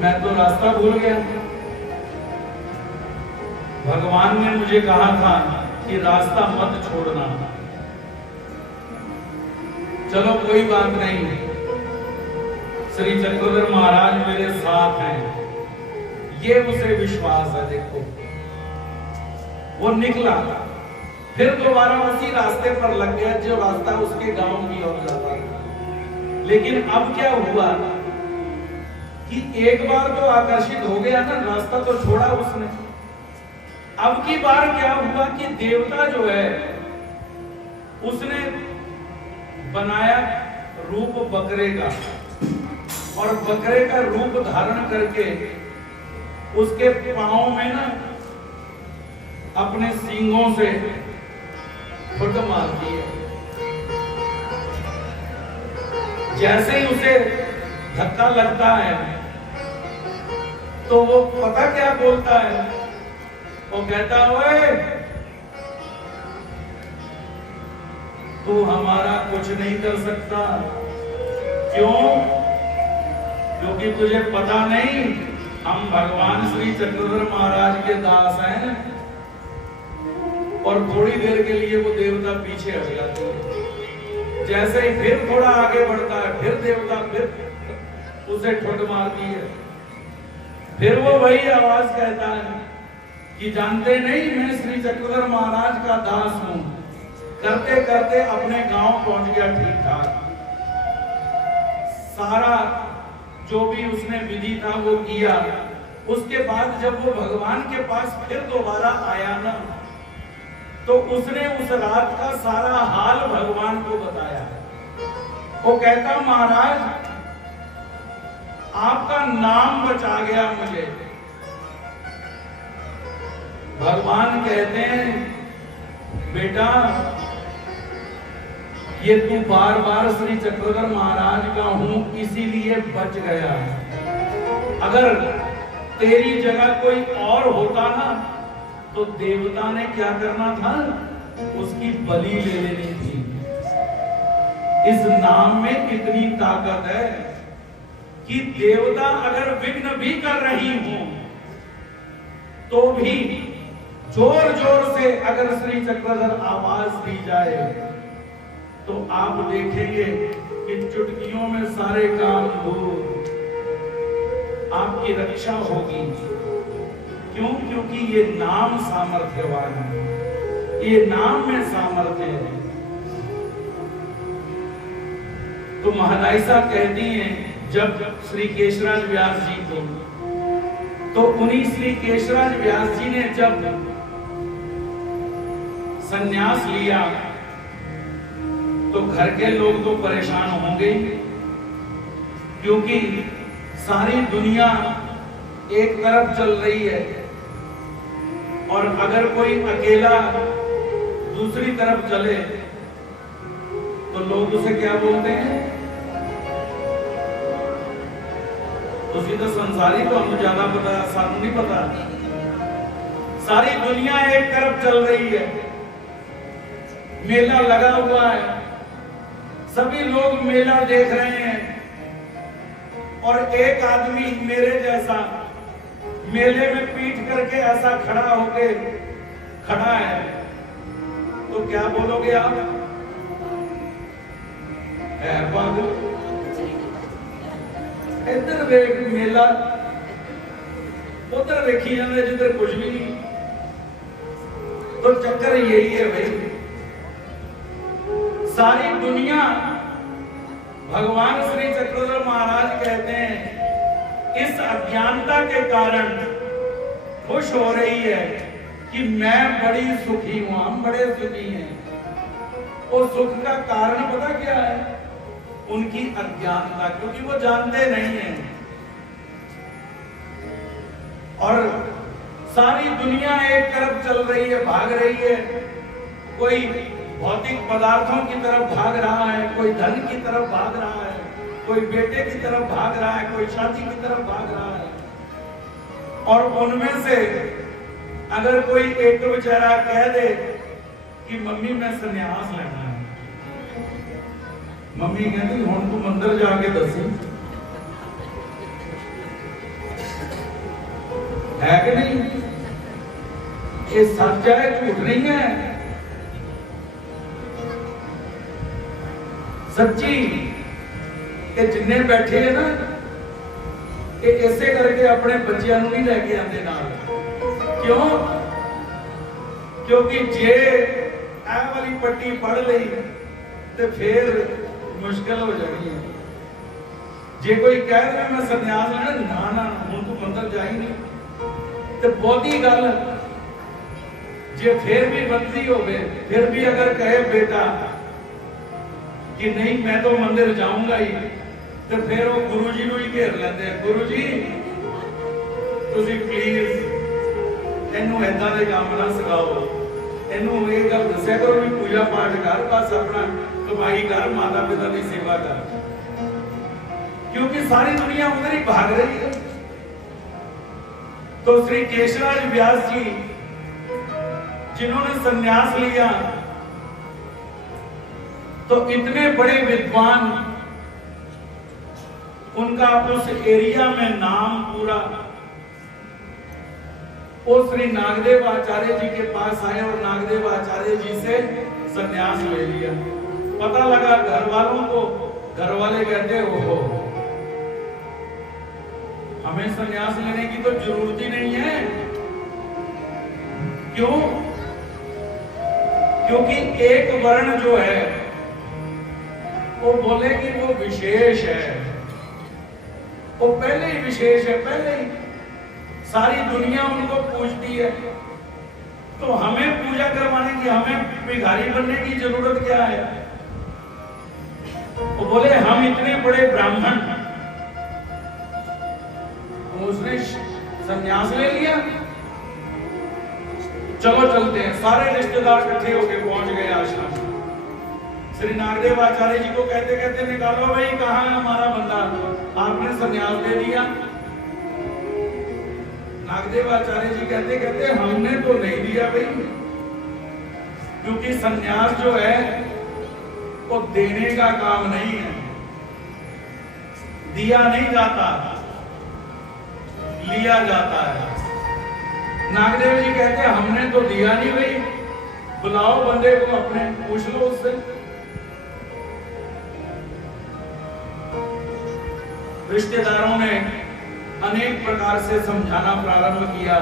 मैं तो रास्ता भूल गया। भगवान ने मुझे कहा था कि रास्ता मत छोड़ना। चलो कोई बात नहीं, श्री चक्रधर महाराज मेरे साथ हैं, ये उसे विश्वास है। देखो वो निकला, फिर दोबारा उसी रास्ते पर लग गया जो रास्ता उसके गांव की ओर जाता था। लेकिन अब क्या हुआ कि एक बार तो आकर्षित हो गया ना, रास्ता तो छोड़ा उसने। अब की बार क्या हुआ कि देवता जो है उसने बनाया रूप बकरे का, और बकरे का रूप धारण करके उसके पांव में ना अपने सींगों से फुट मारती है। जैसे ही उसे धक्का लगता है तो वो पता क्या बोलता है, वो कहता ओए तू हमारा कुछ नहीं कर सकता। क्यों? क्योंकि तुझे पता नहीं हम भगवान श्री चक्रधर महाराज के दास हैं। और थोड़ी देर के लिए वो देवता पीछे हट जाती है। जैसे ही फिर थोड़ा आगे बढ़ता है, फिर देवता फिर उसे ठुट मारती है। फिर वो वही आवाज कहता है कि जानते नहीं मैं श्री चक्रधर महाराज का दास हूं। करते करते अपने गांव पहुंच गया ठीक ठाक। सारा जो भी उसने विधि था वो किया। उसके बाद जब वो भगवान के पास फिर दोबारा आया ना, तो उसने उस रात का सारा हाल भगवान को बताया। वो कहता महाराज आपका नाम बचा गया मुझे। भगवान कहते हैं बेटा ये तू बार बार श्री चक्रधर महाराज का हूं इसीलिए बच गया। अगर तेरी जगह कोई और होता ना तो देवता ने क्या करना था, उसकी बलि ले लेनी थी। इस नाम में इतनी ताकत है कि देवता अगर विघ्न भी कर रही हो तो भी जोर जोर से अगर श्री चक्रधर आवाज दी जाए तो आप देखेंगे कि चुटकियों में सारे काम दूर, आपकी रक्षा होगी। क्यों? क्योंकि ये नाम सामर्थ्यवान है, ये नाम में सामर्थ्य है। तो महादायिसा कहती हैं जब श्री केशराज व्यास जी को, तो उन्हीं श्री केशराज व्यास जी ने जब संन्यास लिया तो घर के लोग तो परेशान होंगे, क्योंकि सारी दुनिया एक तरफ चल रही है और अगर कोई अकेला दूसरी तरफ चले तो लोग उसे क्या बोलते हैं? उसी तो संसारी तो हमको ज्यादा पता, सानू नहीं पता। सारी दुनिया एक तरफ चल रही है, मेला लगा हुआ है, सभी लोग मेला देख रहे हैं, और एक आदमी मेरे जैसा मेले में पीठ करके ऐसा खड़ा होके खड़ा है, तो क्या बोलोगे आप? पागल, इधर देख मेला, उधर देखी जाने जिधर कुछ भी नहीं। तो चक्कर यही है भाई, सारी दुनिया भगवान श्री चक्रधर महाराज कहते हैं इस अज्ञानता के कारण खुश हो रही है कि मैं बड़ी सुखी हूं, हम बड़े सुखी हैं। वो सुख का कारण पता क्या है? उनकी अज्ञानता, क्योंकि वो जानते नहीं हैं। और सारी दुनिया एक तरफ चल रही है, भाग रही है। कोई भौतिक पदार्थों की तरफ भाग रहा है, कोई धन की तरफ भाग रहा है, कोई बेटे की तरफ भाग रहा है, कोई शादी की तरफ भाग रहा है। और उनमें से अगर कोई एक बेचारा कह दे कि मम्मी मैं संन्यास लेना है, मम्मी कहती हुण तू मंदिर जाके दसी, है कि नहीं? ये सच है, झूठ नहीं है, सच्ची। ये जिन्ने बैठे है ना, ये ऐसे करके अपने बच्चों को नहीं लेके आते नाल। क्यों? क्योंकि जे ए वाली पट्टी पढ़ ली तो फिर मुश्किल हो जानी है। जे कोई कह दे मैं संन्यास लेना, ना ना हुण तू मंदिर जा ही नहीं, तो बहुती गल जे फिर भी बनती हो, फिर भी अगर कहे बेटा कि नहीं मैं तो मंदिर जाऊंगा ही, तो फिर वो गुरु जी को ही घेर लेते हैं। गुरु जी तुसी प्लीज इनू ऐदा दे काम ना सिखाओ, इनू ये गल दस्या करो भी पूजा पाठ कर, बस अपना कमाई कर, माता पिता की सेवा कर, क्योंकि सारी दुनिया उधर ही भाग रही है। तो श्री केशवराज व्यास जी जिन्होंने संन्यास लिया, तो इतने बड़े विद्वान, उनका उस एरिया में नाम पूरा, वो श्री नागदेव आचार्य जी के पास आए और नागदेव आचार्य जी से संन्यास ले लिया। पता लगा घर वालों को, घर वाले कहते हो हमें संन्यास लेने की तो जरूरत ही नहीं है। क्यों? क्योंकि एक वर्ण जो है वो बोले कि वो विशेष है, वो पहले ही विशेष है, पहले ही सारी दुनिया उनको पूजती है, तो हमें पूजा करवाने की, हमें भिखारी बनने की जरूरत क्या है? वो बोले हम इतने बड़े ब्राह्मण, उसने संन्यास ले लिया, चलो चलते हैं। सारे रिश्तेदार इकट्ठे होकर पहुंच गए आश्रम। श्री नागदेव आचार्य जी को कहते कहते निकालो भाई, कहाँ है हमारा बंदा, आपने संन्यास दे दिया। नागदेव आचार्य जी कहते कहते हमने तो नहीं दिया भाई, क्योंकि संन्यास जो है वो देने का काम नहीं है, दिया नहीं जाता, लिया जाता है। नागदेव जी कहते हमने तो दिया नहीं भाई, बुलाओ बंदे को अपने, पूछ लो उससे। रिश्तेदारों ने अनेक प्रकार से समझाना प्रारंभ किया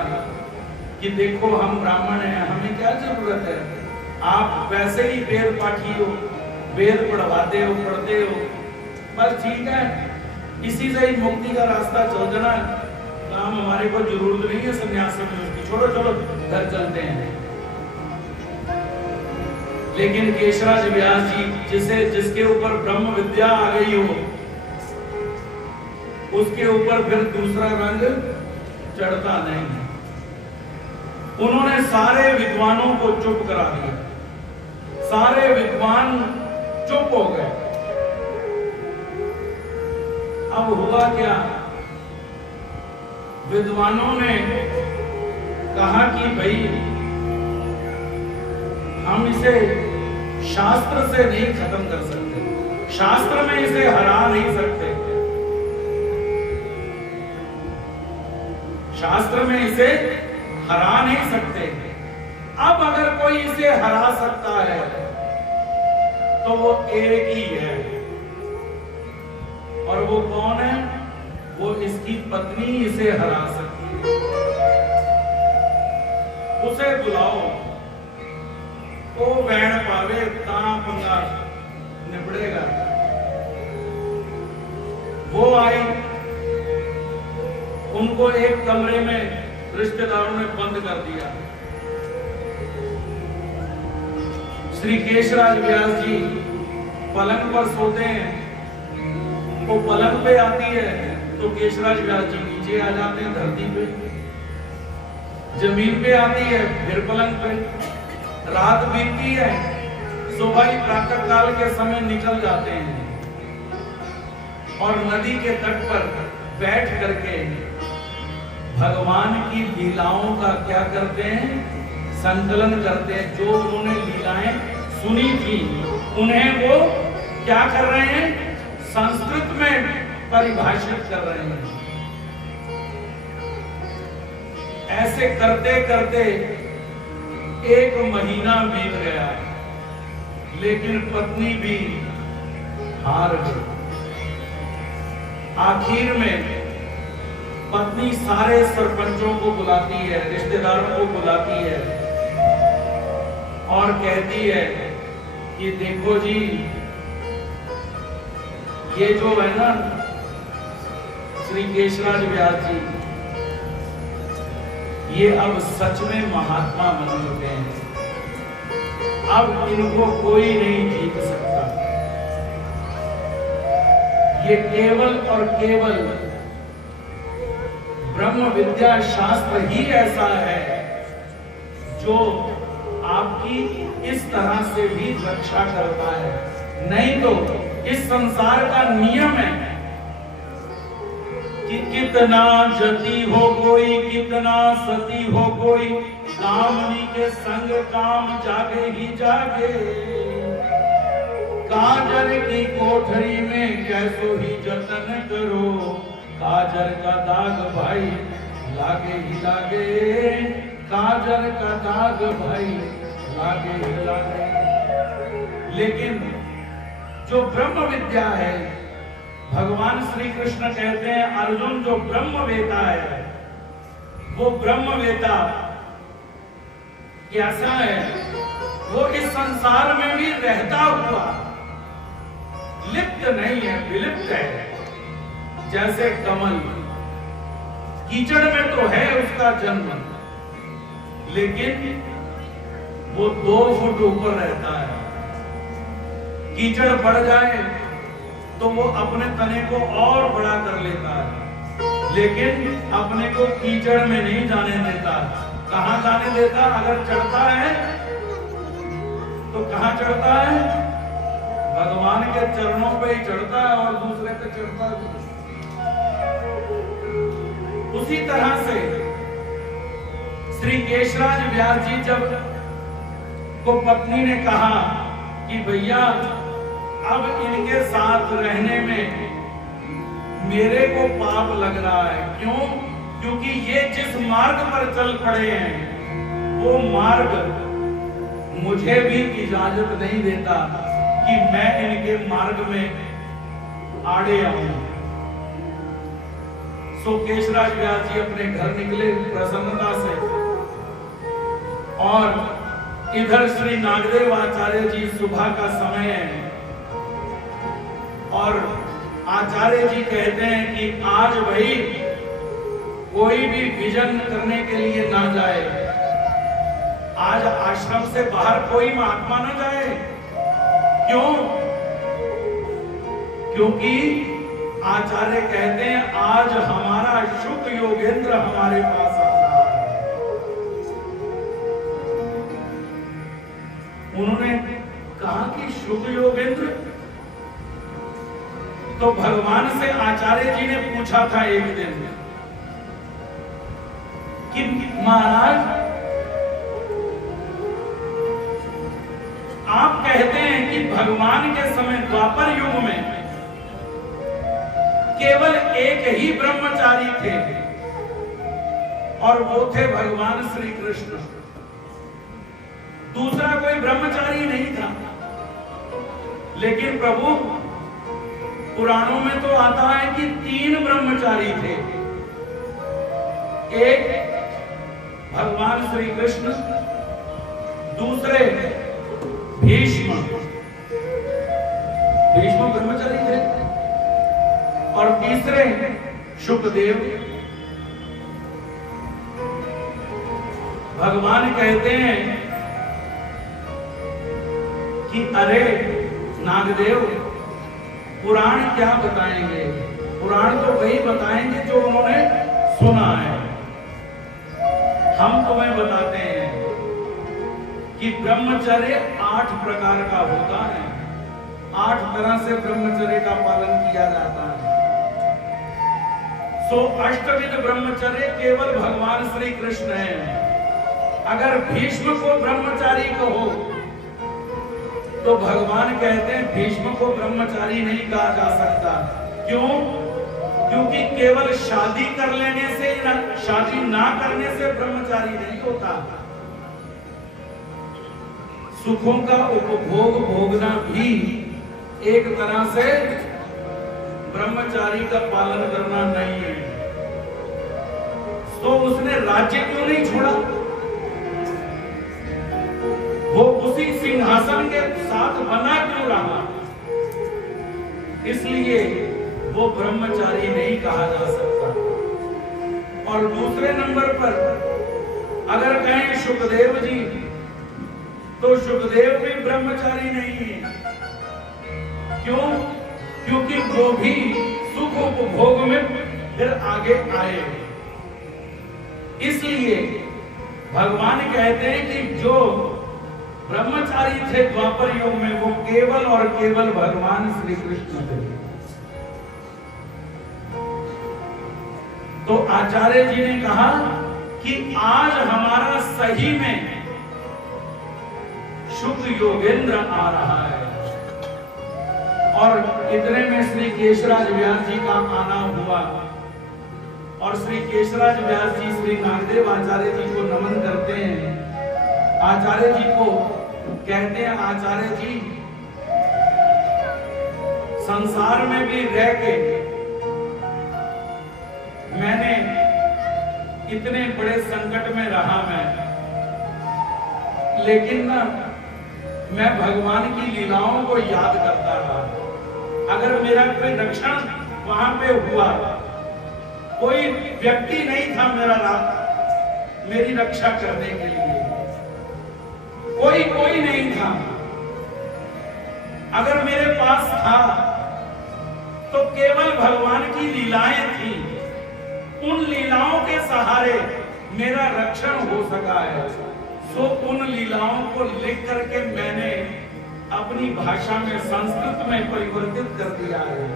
कि देखो हम ब्राह्मण हैं, हमें क्या जरूरत है, आप वैसे ही वेद पाठी हो, वेद पढ़वाते हो, पढ़ते हो, बस ठीक है, इसी से ही मुक्ति का रास्ता चल जाना, काम हमारे को जरूरत नहीं है संन्यास से उसकी, छोड़ो चलो घर चलते हैं। लेकिन केशवराज व्यास जी जिसके ऊपर ब्रह्म विद्या आ गई हो, उसके ऊपर फिर दूसरा रंग चढ़ता नहीं। उन्होंने सारे विद्वानों को चुप करा दिया, सारे विद्वान चुप हो गए। अब हुआ क्या? विद्वानों ने कहा कि भाई हम इसे शास्त्र से नहीं खत्म कर सकते, शास्त्र में इसे हरा नहीं सकते, शास्त्र में इसे हरा नहीं सकते। अब अगर कोई इसे हरा सकता है तो वो एक ही है, और वो कौन है? वो इसकी पत्नी इसे हरा सकती है। उसे बुलाओ, वो वैन पावे ता पंगा निबड़ेगा। वो आई, उनको एक कमरे में रिश्तेदारों ने बंद कर दिया। श्री केशवराज व्यास जी पलंग पर सोते हैं, वो पलंग पे आती है तो केशवराज व्यास जी नीचे आ जाते हैं धरती पे। जमीन पे आती है, फिर पलंग पे, रात बीतती है, सुबह ही प्रातः काल के समय निकल जाते हैं और नदी के तट पर बैठ करके भगवान की लीलाओं का क्या करते हैं, संकलन करते हैं। जो उन्होंने लीलाएं सुनी थी उन्हें वो क्या कर रहे हैं, संस्कृत में परिभाषित कर रहे हैं। ऐसे करते करते 1 महीना बीत गया, लेकिन पत्नी भी हार गई। आखिर में पत्नी सारे सरपंचों को बुलाती है, रिश्तेदारों को बुलाती है और कहती है कि देखो जी, ये जो है ना श्री केशराज व्यास जी, ये अब सच में महात्मा बन चुके हैं। अब इनको कोई नहीं जीत सकता। ये केवल और केवल ब्रह्म विद्या शास्त्र ही ऐसा है जो आपकी इस तरह से भी रक्षा करता है। नहीं तो इस संसार का नियम है कि कितना जति हो कोई, कितना सती हो कोई, कामनी के संग काम जागे ही जागे। काजर की कोठरी में कैसो ही जतन करो, काजर का दाग भाई लागे ही लागे, काजर का दाग भाई लागे ही लागे। लेकिन जो ब्रह्म विद्या है, भगवान श्री कृष्ण कहते हैं अर्जुन जो ब्रह्मवेता है, वो ब्रह्मवेता कैसा है, वो इस संसार में भी रहता हुआ लिप्त नहीं है, विलिप्त है। जैसे कमल कीचड़ में तो है उसका जन्म, लेकिन वो 2 फुट ऊपर रहता है। कीचड़ बढ़ जाए तो वो अपने तने को और बड़ा कर लेता है, लेकिन अपने को कीचड़ में नहीं जाने देता। कहां जाने देता? अगर चढ़ता है तो कहां चढ़ता है? भगवान के चरणों पे ही चढ़ता है और दूसरे पे चढ़ता है। उसी तरह से श्री केशराज व्यास जी जब को पत्नी ने कहा कि भैया अब इनके साथ रहने में मेरे को पाप लग रहा है। क्यों? क्योंकि ये जिस मार्ग पर चल पड़े हैं वो मार्ग मुझे भी इजाजत नहीं देता कि मैं इनके मार्ग में आड़े आऊं। सो केशराज व्यास जी अपने घर निकले प्रसन्नता से, और इधर श्री नागदेव आचार्य जी सुबह का समय है और आचार्य जी कहते हैं कि आज भाई कोई भी विजन करने के लिए ना जाए, आज आश्रम से बाहर कोई महात्मा ना जाए। क्यों? क्योंकि आचार्य कहते हैं आज हमारा शुक योगेंद्र हमारे पास आ रहा है। उन्होंने कहा कि शुक योगेंद्र, तो भगवान से आचार्य जी ने पूछा था एक दिन कि महाराज आप कहते हैं कि भगवान के समय द्वापर युग में केवल एक ही ब्रह्मचारी थे और वो थे भगवान श्री कृष्ण, दूसरा कोई ब्रह्मचारी नहीं था। लेकिन प्रभु पुराणों में तो आता है कि 3 ब्रह्मचारी थे, एक भगवान श्री कृष्ण, दूसरे भीष्म ब्रह्मचारी थे, और तीसरे शुकदेव। भगवान कहते हैं कि अरे नागदेव, पुराण क्या बताएंगे? पुराण तो वही बताएंगे जो उन्होंने सुना है। हम तुम्हें बताते हैं कि ब्रह्मचर्य 8 प्रकार का होता है। 8 तरह से ब्रह्मचर्य का पालन किया जाता है। सो अष्टविध ब्रह्मचर्य केवल भगवान श्री कृष्ण है। अगर भीष्म को ब्रह्मचारी कहो तो भगवान कहते हैं भीष्म को ब्रह्मचारी नहीं कहा जा सकता। क्यों? क्योंकि केवल शादी कर लेने से, शादी ना करने से ब्रह्मचारी नहीं होता। सुखों का उपभोग भोगना भी एक तरह से ब्रह्मचारी का पालन करना नहीं है। तो उसने राज्य क्यों नहीं छोड़ा? वो उसी सिंहासन के साथ बना क्यों रहा? इसलिए वो ब्रह्मचारी नहीं कहा जा सकता। और दूसरे नंबर पर अगर कहें सुखदेव जी, तो सुखदेव भी ब्रह्मचारी नहीं है। क्यों? क्योंकि वो भी सुख उपभोग में फिर आगे आए। इसलिए भगवान कहते हैं कि जो ब्रह्मचारी थे द्वापर युग में, वो केवल और केवल भगवान श्री कृष्ण थे। तो आचार्य जी ने कहा कि आज हमारा सही में शुभ योगेंद्र आ रहा है। और इतने में श्री केशराज व्यास जी का आना हुआ और श्री केशराज व्यास जी श्री नागदेव आचार्य जी को नमन करते हैं। आचार्य जी को कहते हैं, आचार्य जी संसार में भी रह के मैंने इतने बड़े संकट में रहा लेकिन ना मैं भगवान की लीलाओं को याद करता रहा। अगर मेरा कोई रक्षण वहां पे हुआ, कोई व्यक्ति नहीं था मेरी रक्षा करने के लिए, कोई नहीं था। अगर मेरे पास था तो केवल भगवान की लीलाएं थी। उन लीलाओं के सहारे मेरा रक्षण हो सका है। सो उन लीलाओं को लिख करके मैंने अपनी भाषा में, संस्कृत में परिवर्तित कर दिया है।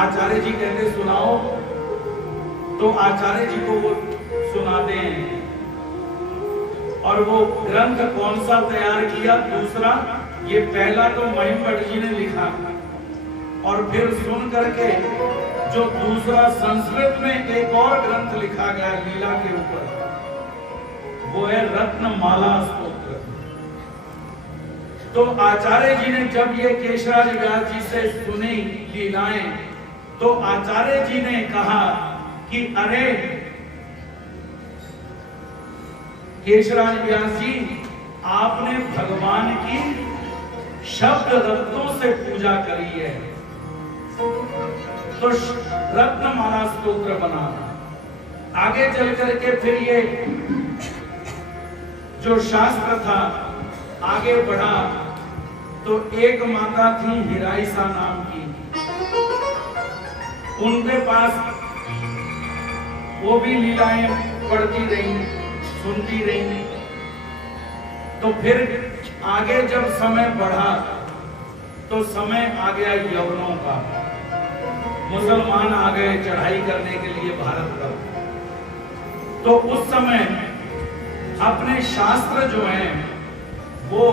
आचार्य जी कहते सुनाओ, तो आचार्य जी को वो सुनाते हैं। और वो ग्रंथ कौन सा तैयार किया? दूसरा, ये पहला तो महिमभट्ट जी ने लिखा और फिर सुन करके जो दूसरा संस्कृत में एक और ग्रंथ लिखा गया लीला के ऊपर, वो है रत्नमाला स्तोत्र। तो आचार्य जी ने जब ये केशराज व्यास जी से सुनी लीलाएं, तो आचार्य जी ने कहा कि अरे केशराज व्यास जी, आपने भगवान की शब्द रत्नों से पूजा करी है। तो रत्नमाला स्तोत्र बना। आगे चल करके फिर ये जो शास्त्र था आगे बढ़ा, तो एक माता थी हिराइसा नाम की, उनके पास वो भी लीलाएं पढ़ती रही, सुनती रही। तो फिर आगे जब समय बढ़ा तो समय आ गया यवनों का। मुसलमान आ गए चढ़ाई करने के लिए भारत पर। तो उस समय अपने शास्त्र जो हैं वो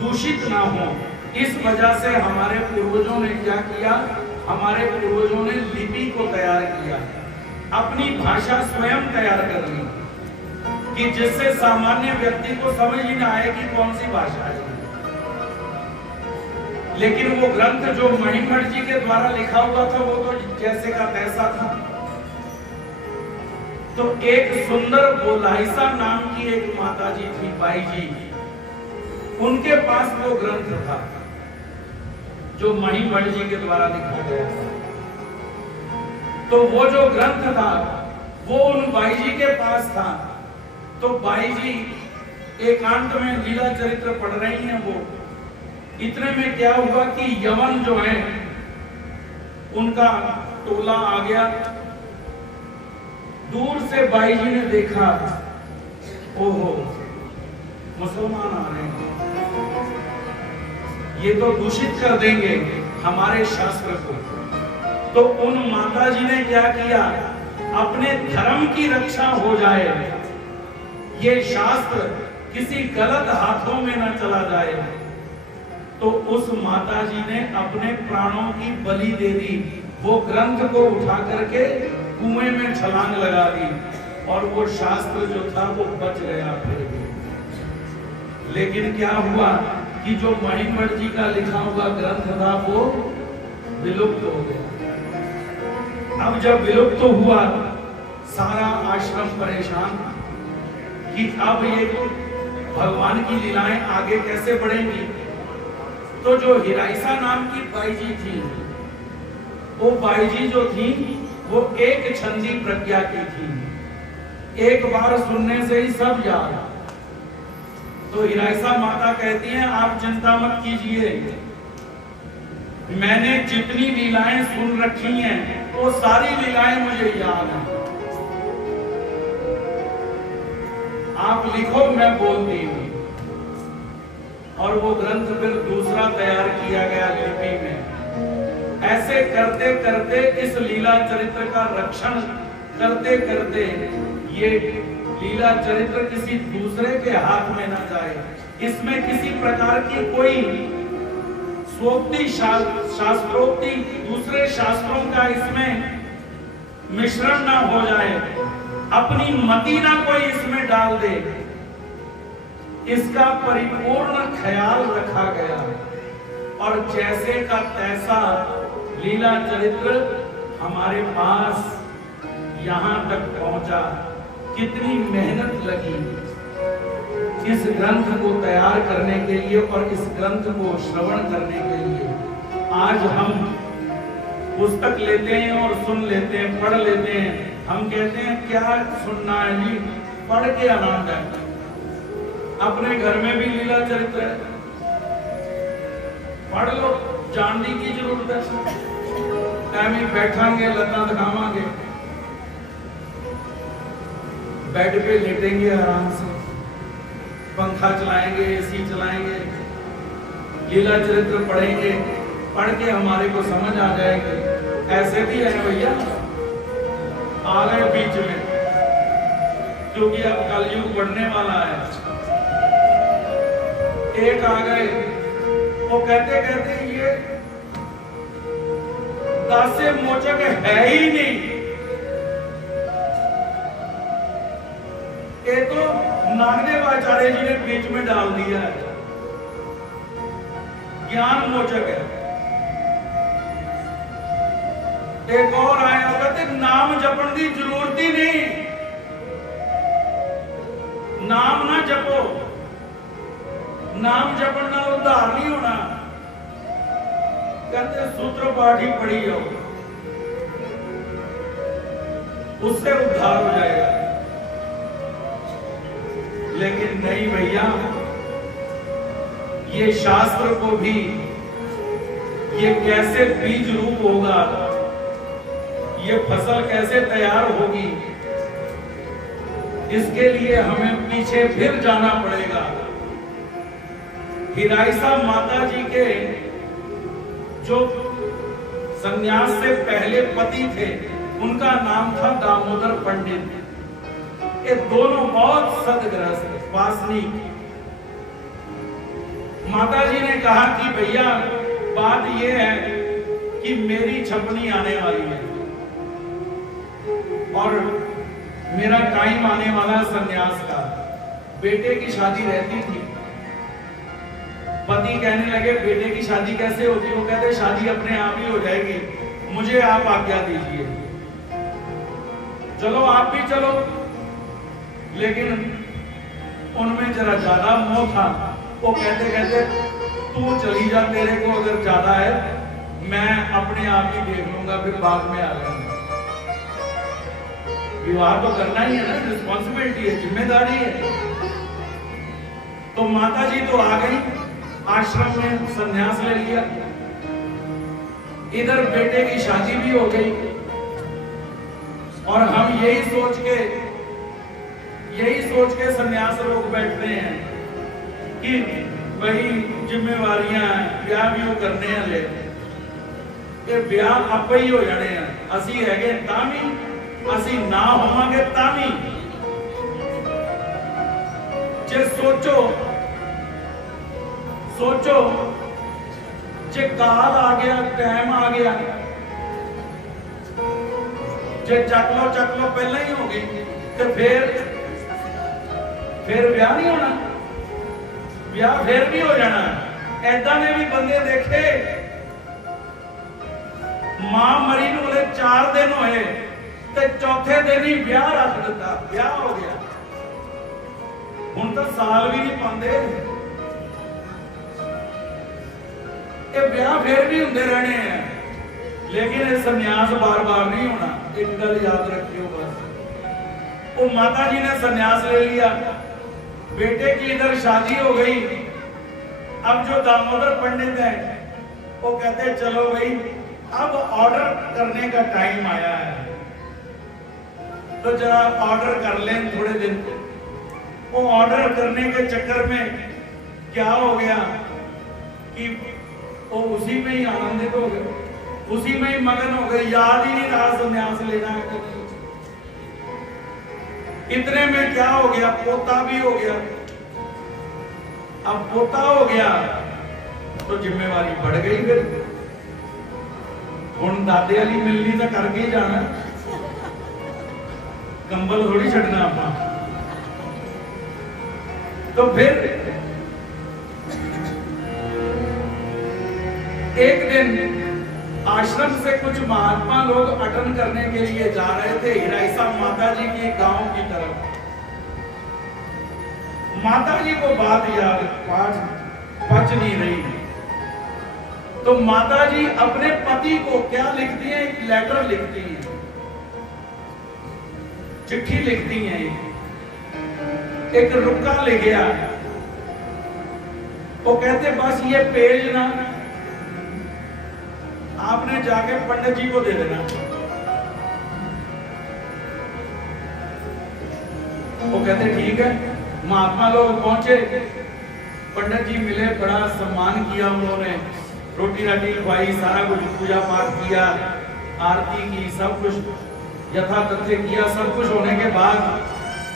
दूषित ना हो, इस वजह से हमारे पूर्वजों ने क्या किया? हमारे पूर्वजों ने लिपि को तैयार किया, अपनी भाषा स्वयं तैयार कर ली कि जिससे सामान्य व्यक्ति को समझ ही ना आए कि कौन सी भाषा है। लेकिन वो ग्रंथ जो महिमभट्ट जी के द्वारा लिखा हुआ था वो तो जैसे का तैसा था। तो एक सुंदर बोलाइसा नाम की एक माता जी थी, बाई जी, उनके पास वो ग्रंथ था जो महिमभट्ट जी के द्वारा लिखा गया था। तो वो जो ग्रंथ था वो उन बाई जी के पास था। तो बाई जी एकांत में लीला चरित्र पढ़ रही हैं। वो इतने में क्या हुआ कि यवन जो है उनका टोला आ गया दूर से बाई जी ने देखा, ओहो मुसलमान आ रहे हैं, ये तो दूषित कर देंगे हमारे शास्त्र को। तो उन माता जी ने क्या किया, अपने धर्म की रक्षा हो जाए, ये शास्त्र किसी गलत हाथों में न चला जाए, तो उस माता जी ने अपने प्राणों की बलि दे दी। वो ग्रंथ को उठा करके कुएं में छलांग लगा दी और वो शास्त्र जो था वो बच गया फिर भी। लेकिन क्या हुआ कि जो महिमठ जी का लिखा हुआ ग्रंथ था वो विलुप्त हो गया। अब जब विलुप्त हुआ, सारा आश्रम परेशान कि अब ये भगवान की लीलाएं आगे कैसे बढ़ेंगी। तो जो हिराइसा नाम की बाई जी थी, वो बाई जी जो थी वो एक छंदी प्रज्ञा की थी, एक बार सुनने से ही सब याद। तो हिराइसा माता कहती हैं, आप चिंता मत कीजिए, मैंने जितनी लीलाएं सुन रखी हैं वो सारी लीलाएं मुझे याद हैं। आप लिखो, मैं बोलती हूं। और वो ग्रंथ फिर दूसरा तैयार किया गया लिपि में। ऐसे करते करते इस लीला चरित्र का रक्षण करते करते ये लीला चरित्र किसी दूसरे के हाथ में न जाए, इसमें किसी प्रकार की कोई स्वोक्ति शास्त्रोक्ति दूसरे शास्त्रों का इसमें मिश्रण ना हो जाए, अपनी मति ना कोई इसमें डाल दे, इसका परिपूर्ण ख्याल रखा गया। और जैसे का तैसा लीला चरित्र हमारे पास यहां तक पहुंचा। कितनी मेहनत लगी इस ग्रंथ को तैयार करने के लिए और इस ग्रंथ को श्रवण करने के लिए। आज हम पुस्तक लेते हैं और सुन लेते हैं, पढ़ लेते हैं, हम कहते हैं क्या सुनना है जी, पढ़ के आनंद है। अपने घर में भी लीला चरित्र है, पढ़ लो, जानने की जरूरत है। टाइम बैठांगे, लता दिखावांगे, बेड पे लेटेंगे आराम से, पंखा चलाएंगे, एसी चलाएंगे, लीला चरित्र पढ़ेंगे, पढ़ के हमारे को समझ आ जाएगी। ऐसे भी है भैया, आ गए बीच में, क्योंकि अब कलयुग बढ़ने वाला है। एक आ गए, वो कहते कहते ये दासे मोचक है ही नहीं, ये तो नागदेवाचार्य जी ने बीच में डाल दिया है, ज्ञान मोचक है। एक और आया, कहते नाम जपण की जरूरत ही नहीं, नाम ना जपो, नाम जपण ना उद्धार नहीं होना, कहते सूत्र पाठ ही पढ़ी जाओ, उससे उद्धार हो जाएगा। लेकिन नहीं भैया, ये शास्त्र को भी ये कैसे बीज रूप होगा, ये फसल कैसे तैयार होगी, इसके लिए हमें पीछे फिर जाना पड़ेगा। हिराइसा माता जी के जो संन्यास से पहले पति थे, उनका नाम था दामोदर पंडित। ये दोनों बहुत सदग्रस्त वासनिक। माता जी ने कहा कि भैया बात यह है कि मेरी छपनी आने वाली है और मेरा टाइम आने वाला संन्यास का। बेटे की शादी रहती थी, पति कहने लगे बेटे की शादी कैसे होगी, वो कहते शादी अपने आप ही हो जाएगी, मुझे आप आज्ञा दीजिए। चलो आप भी चलो, लेकिन उनमें जरा ज्यादा मोह था। वो कहते कहते तू चली जा, तेरे को अगर ज्यादा है मैं अपने आप ही देख लूंगा, फिर बाद में आ जाऊंगा। विवाह तो करना ही है ना, रिस्पॉन्सिबिलिटी है, जिम्मेदारी है। तो माता जी तो आ गई, आश्रम में संन्यास ले लिया, इधर बेटे की शादी भी हो गई। और हम यही सोच के सन्यास लोग बैठते हैं कि भाई जिम्मेवारियां ब्याह भी वो करने वाले, ये ब्याह आपे ही हो जाने हैं, असी हैगे तामी, असी ना होवांगे तामी। जे सोचो जे काल आ गया, टाइम आ गया, जे चक लो पहले ही हो गई, तो फिर ब्याह नहीं होना, ब्याह फिर भी हो जाना। ऐदा ने भी बंदे देखे, मां मरी नूं 4 दिन होए ते चौथे दिन ही ब्याह रख दिता, ब्याह हो गया। हुण तो साल भी नहीं पाते, ये ब्याह फिर भी होंदे रहने हैं, लेकिन ये संन्यास बार बार नहीं होना। एक गल याद रखियो बस, वो माता जी ने संन्यास ले लिया, बेटे की इधर शादी हो गई। अब जो दामोदर पंडित है वो कहते चलो भाई अब ऑर्डर करने का टाइम आया है, तो जरा ऑर्डर कर लें थोड़े दिन। वो ऑर्डर करने के चक्कर में क्या हो गया कि वो उसी में ही आनंदित हो गए, उसी में ही मगन हो गए, याद ही नहीं रहा संन्यास लेना है। इतने में क्या हो गया, पोता भी हो गया। अब पोता हो गया तो जिम्मेवारी बढ़ गई, फिर हुण दादे वाली मिलनी तो करके ही जाना, कंबल थोड़ी छड़ना अपना। तो फिर एक दिन आश्रम से कुछ महात्मा लोग अटन करने के लिए जा रहे थे हिराइसा माता जी के गांव की तरफ। माता जी को बात याद पच नहीं रही, तो माता जी अपने पति को क्या लिखती हैं, एक लेटर लिखती हैं, चिट्ठी लिखती हैं, एक रुक्का ले गया। वो कहते बस ये पेज ना आपने जाके पंडित जी को दे देना। वो कहते ठीक है। महात्मा लोग पहुंचे, पंडित जी मिले, बड़ा सम्मान किया उन्होंने, रोटी राटी खवाई, सारा कुछ पूजा पाठ किया, आरती की, सब कुछ यथातथ्य किया। सब कुछ होने के बाद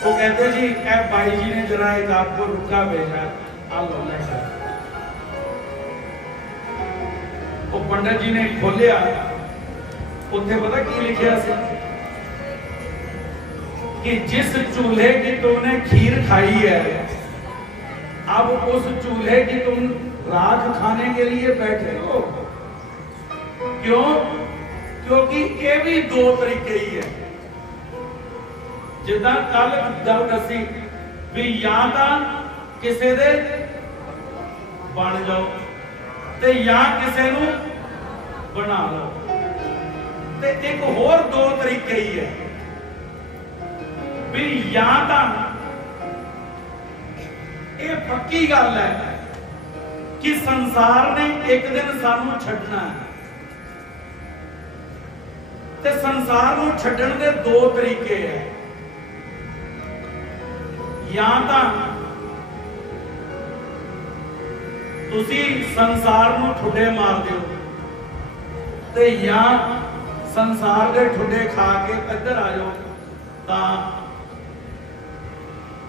वो कहते जी भाई जी ने जरा एक आपको रुक्का भेजा, आप लो लेटर। वो पंडित जी ने खोलिया, उत्थे पता की लिखिया से कि जिस चूल्हे की तुमने खीर खाई है, अब उस चूल्हे की तुम राख खाने के लिए बैठे हो। क्यों? क्योंकि ये भी 2 तरीके ही है। जिदा कल गल दसी भी या तो किसी दे बन जाओ ते या किसी नू बना लो, ते एक होर 2 तरीके ही है भी या तो ये पक्की गल है कि संसार ने एक दिन सानू छड्डना है, ते संसार नू छड्डण दे 2 तरीके है। या तो तुसी संसार नू ठुड्डे मार दियो, ते या संसार दे ठुड्डे खा के इधर आ जाओ, तां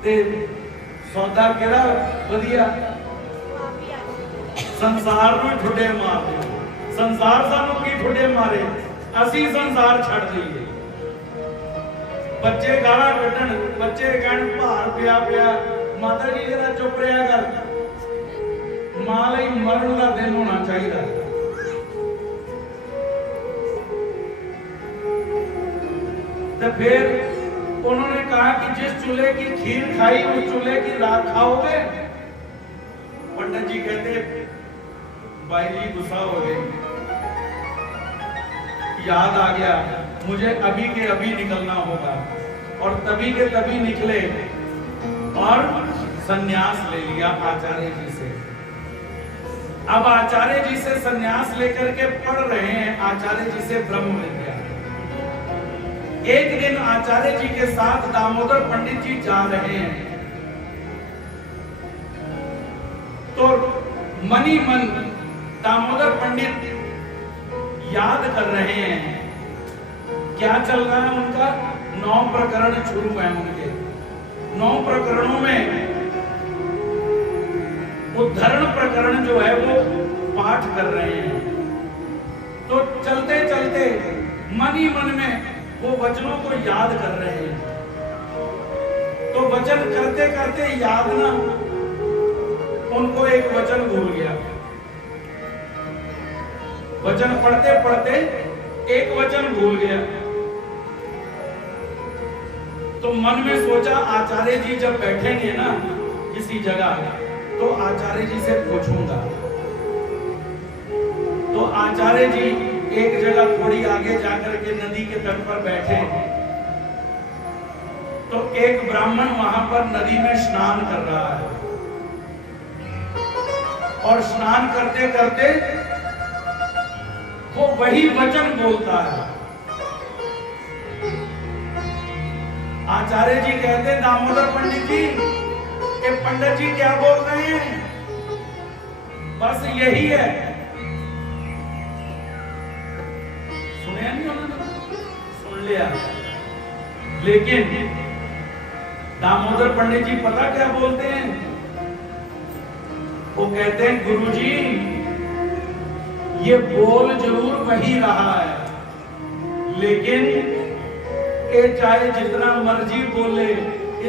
ते सौदा केड़ा वधिया? संसार नू ठुड्डे मार दियो। संसार सानू की ठुड्डे मारे, असी संसार छड़ दईए। बच्चे गाला कड्डण, बच्चे कहण भार पिया पिया, माता जी जरा चुप रहा कर, मां लई मरण का दिन होना चाहिए। तो फिर उन्होंने कहा कि जिस चूल्हे की खीर खाई उस चूल्हे की राख खाओगे। पंडित जी कहते भाई जी गुस्सा हो गए, याद आ गया मुझे अभी के अभी निकलना होगा, और तभी के तभी निकले और संन्यास ले लिया आचार्य जी से। अब आचार्य जी से संन्यास लेकर के पढ़ रहे हैं, आचार्य जी से ब्रह्म विद्या। एक दिन आचार्य जी के साथ दामोदर पंडित जी जा रहे हैं, तो मनी मन दामोदर पंडित याद कर रहे हैं। क्या चल रहा है उनका? 9 प्रकरण शुरू हैं उनके। 9 प्रकरणों में उद्धरण प्रकरण जो है वो पाठ कर रहे हैं। तो चलते चलते मन ही मन में वो वचनों को याद कर रहे हैं। तो वचन करते करते याद ना, उनको एक वचन भूल गया। वचन पढ़ते पढ़ते एक वचन भूल गया। तो मन में सोचा आचार्य जी जब बैठेंगे ना किसी जगह, तो आचार्य जी से पूछूंगा। तो आचार्य जी एक जगह थोड़ी आगे जाकर के नदी के तट पर बैठे, तो एक ब्राह्मण वहां पर नदी में स्नान कर रहा है, और स्नान करते करते वो वही वचन बोलता है। आचार्य जी कहते हैं दामोदर पंडित जी, कि पंडित जी क्या बोल रहे हैं? बस यही है। सुने नहीं उन्होंने? सुन लिया। लेकिन दामोदर पंडित जी पता क्या बोलते हैं? वो कहते हैं गुरुजी, ये बोल जरूर वही रहा है, लेकिन ये चाहे जितना मर्जी बोले,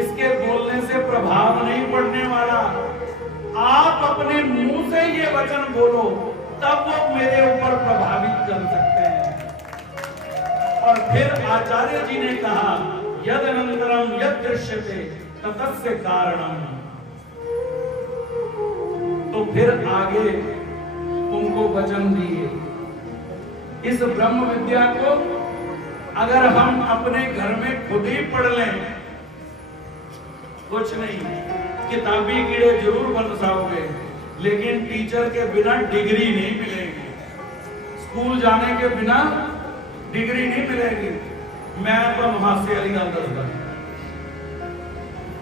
इसके बोलने से प्रभाव नहीं पड़ने वाला। आप अपने मुंह से ये वचन बोलो, तब वो मेरे ऊपर प्रभावित कर सकते हैं। और फिर आचार्य जी ने कहा, यद अनंतरम यद दृश्यते ततस्य कारणम। तो फिर आगे उनको वचन दिए। इस ब्रह्म विद्या को अगर हम अपने घर में खुद ही पढ़ लें, कुछ नहीं, किताबी कीड़े जरूर बन जाओगे, लेकिन टीचर के बिना डिग्री नहीं मिलेगी। स्कूल जाने के बिना डिग्री नहीं मिलेगी। मैं तो हास्य वाली गल दसदा,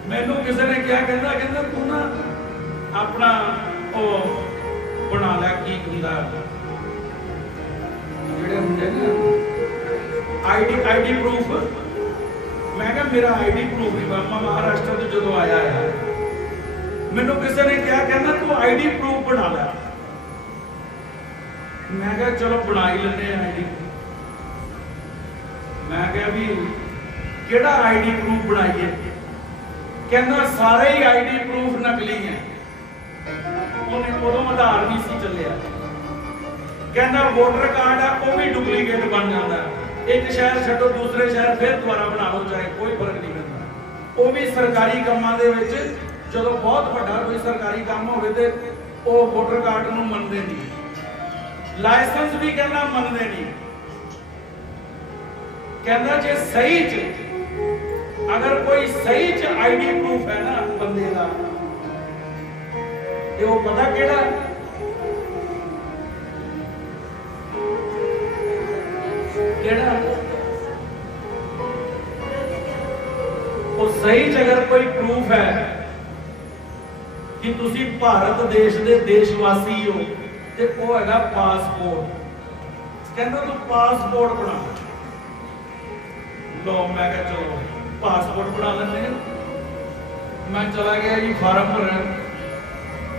मैनू किसी ने क्या कहना, कहना तू ना अपना ओ बना ला की हुंदा जेड़े हुंदे ना आईडी प्रूफ। मैं कहा मेरा आईडी प्रूफ नहीं, मैं महाराष्ट्र तो जो आया है, मैनू किसी ने क्या कहना तू आईडी प्रूफ बना ला। मैं कहा चलो बना ही लेने आईडी। मैं कहा भी केड़ा आईडी प्रूफ बनाइए? कहना सारे ही आईडी प्रूफ नकली है। उदों आधार नहीं सी चलिया। कहना वोटर कार्ड है वो भी डुप्लीकेट बन जाता है। एक शहर छड्डो दूसरे शहर फिर दोबारा बना लो, चाहे कोई फर्क नहीं पैंदा। वो भी सरकारी कामां दे विच जदों बहुत वड्डा कोई सरकारी काम होवे ते वो वोटर कार्ड नूं मनदे नहीं, लाइसेंस भी कहना मनदे नहीं। कहना जे सही च अगर कोई सही च आईडी प्रूफ है ना बंदे का, ते वो पता केड़ा केड़ा वो सही च अगर कोई प्रूफ है कि तुसी भारत देश दे देशवासी हो, ते वो हैगा पासपोर्ट। कहना तू पासपोर्ट बना लो। मैं कहा चलो पासपोर्ट बना लेने। मैं चला गया जी फार्म भरन।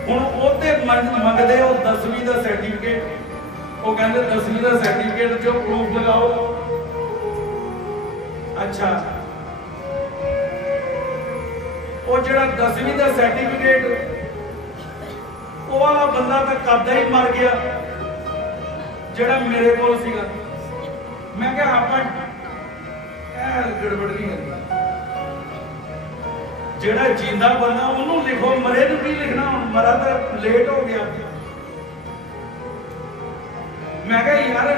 हुण ओते मंगदे हो 10वीं का सर्टिफिकेट। वो कहते 10वीं का सर्टिफिकेट जो प्रूफ लगाओ। अच्छा, वो जड़ा 10वीं का सर्टिफिकेट वो वाला बंदा तो कदा ही मर गया जड़ा मेरे को सीगा। मैं क्या आप गड़बड़ नहीं करता। जेड़ा जींदा बंदा उन्होंने लिखो, मरे नूं की लिखना, मरा तो लेट हो गया। मैं क्या यार,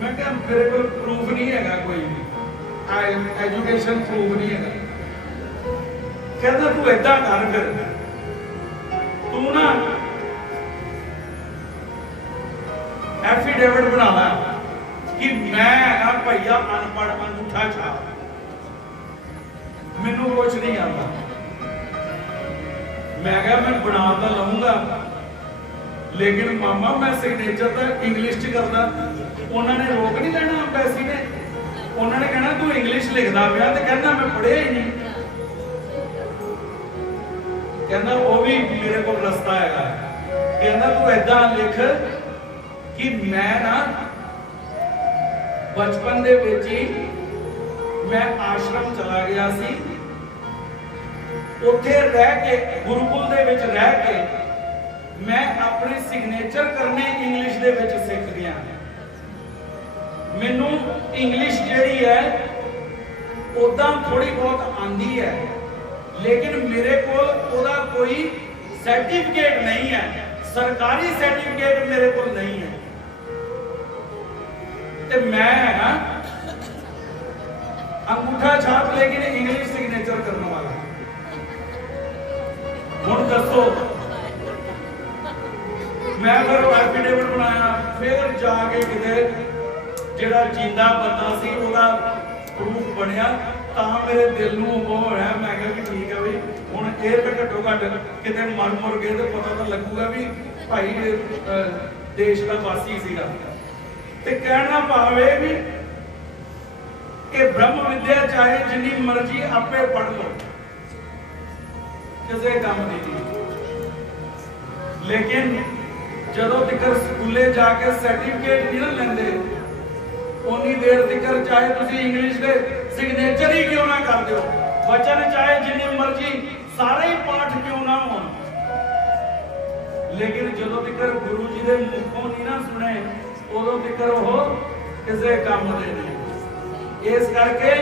मैं क्या मेरे को प्रूफ नहीं है कोई भी, एजुकेशन प्रूफ नहीं है। कहता तू ऐसा कर, फिर तू ना एफिडेविट बना ला कि मैं ना भैया अनपढ़ अंगूठा छाप, मैनू कुछ नहीं आता। मैं कहा मैं बना तो लूंगा, लेकिन मामा मैं सिग्नेचर तो इंग्लिश च करदा। उन्होंने रोक नहीं लेना एम्बेसी ने, उन्होंने कहना तू इंग्लिश लिखदा पिया ते कहना मैं पढ़िया ही नहीं। कहना वो भी मेरे को रस्ता है, कहना तू ऐदा लिख कि मैं ना बचपन दे विच ही मैं आश्रम चला गया सी, उत्थे रह के गुरुकुल दे विच रह के मैं अपने सिग्नेचर करने इंग्लिश दे विच सीख गया। मैनू इंग्लिश जिहड़ी है उदां थोड़ी बहुत आंदी है, लेकिन मेरे को ओदा कोई सर्टिफिकेट नहीं है, सरकारी सर्टिफिकेट मेरे को नहीं है। ते मैं ना अंगूठा छाप लेकिन इंग्लिश सिग्नेचर करने वाला। हुण दसो, मैं फिर एफिडेविट बनाया, फिर जाके किते जिहड़ा जिंदा बंदा सी ओदा प्रूफ बनया, तां मेरे दिल नूं वो होया। मैं कहा कि ठीक है भाई, हुण ये तो घट्टो घट किते मर मुर गए तो पता तो लगूगा भी भाई देश का वासी सीगा। ते कहना पावे भी कि ब्रह्म विद्या चाहे जिन्नी मर्जी आपे पढ़ लो, किसी काम की नहीं, लेकिन जदों तिकर स्कूले जाके सर्टिफिकेट नहीं ना लेंदे, उन्नी देर तिकर चाहे तुसी इंग्लिश दे सिग्नेचर ही क्यों ना कर दो, वचन चाहे जिन्नी मर्जी सारे ही पाठ क्यों ना हो, लेकिन जदों तिकर गुरु जी दे मुखों नहीं ना सुने, उदों तिकर हो किसी काम दे नहीं। इस करके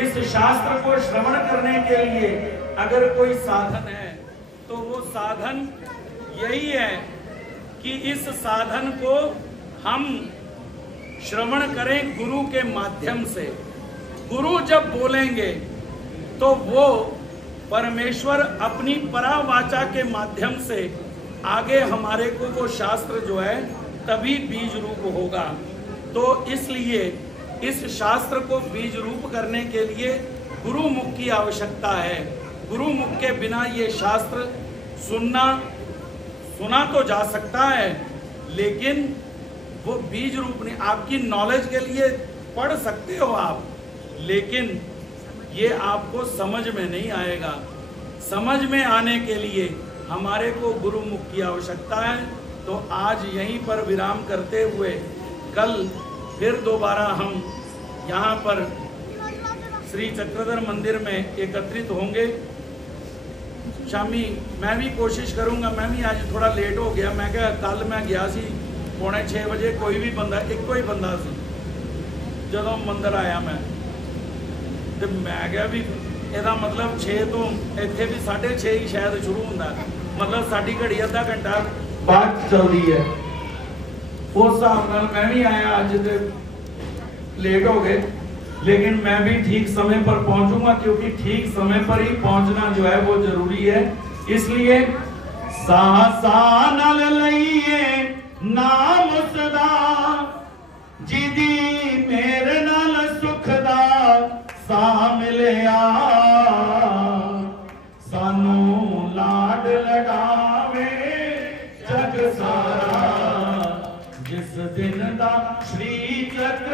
इस शास्त्र को श्रवण करने के लिए अगर कोई साधन है तो वो साधन यही है कि इस साधन को हम श्रवण करें गुरु के माध्यम से। गुरु जब बोलेंगे तो वो परमेश्वर अपनी परावाचा के माध्यम से आगे हमारे को वो शास्त्र जो है तभी बीज रूप होगा। तो इसलिए इस शास्त्र को बीज रूप करने के लिए गुरु मुख की आवश्यकता है। गुरु मुख के बिना ये शास्त्र सुना तो जा सकता है, लेकिन वो बीज रूप नहीं। आपकी नॉलेज के लिए पढ़ सकते हो आप, लेकिन ये आपको समझ में नहीं आएगा। समझ में आने के लिए हमारे को गुरु मुख की आवश्यकता है। तो आज यहीं पर विराम करते हुए कल फिर दोबारा हम यहाँ पर श्री चक्रधर मंदिर में एकत्रित होंगे। शामी मैं भी कोशिश करूँगा, मैं भी आज थोड़ा लेट हो गया। मैं क्या कल मैं गया सी 5:45 बजे, कोई भी बंदा एको ही बंदा सी जदों मंदिर आया मैं, तो मैं क्या भी ਇਹਦਾ मतलब 6 तो ਇੱਥੇ भी 6:30 ही शायद शुरू होता है, मतलब साड़ी घड़ी अद्धा घंटा बाद चलती है। उस हिसाब नाल मैं भी आया, अज तो लेट हो गए, लेकिन मैं भी ठीक समय पर पहुंचूंगा, क्योंकि ठीक समय पर ही पहुंचना जो है वो जरूरी है। इसलिए सासा नाल लईए नाम सदा, जिदी मेरे नाल सुख दा सा मिलिया, सानू लाड लड़ावे जग सारा, जिस दिन दा श्री चक्र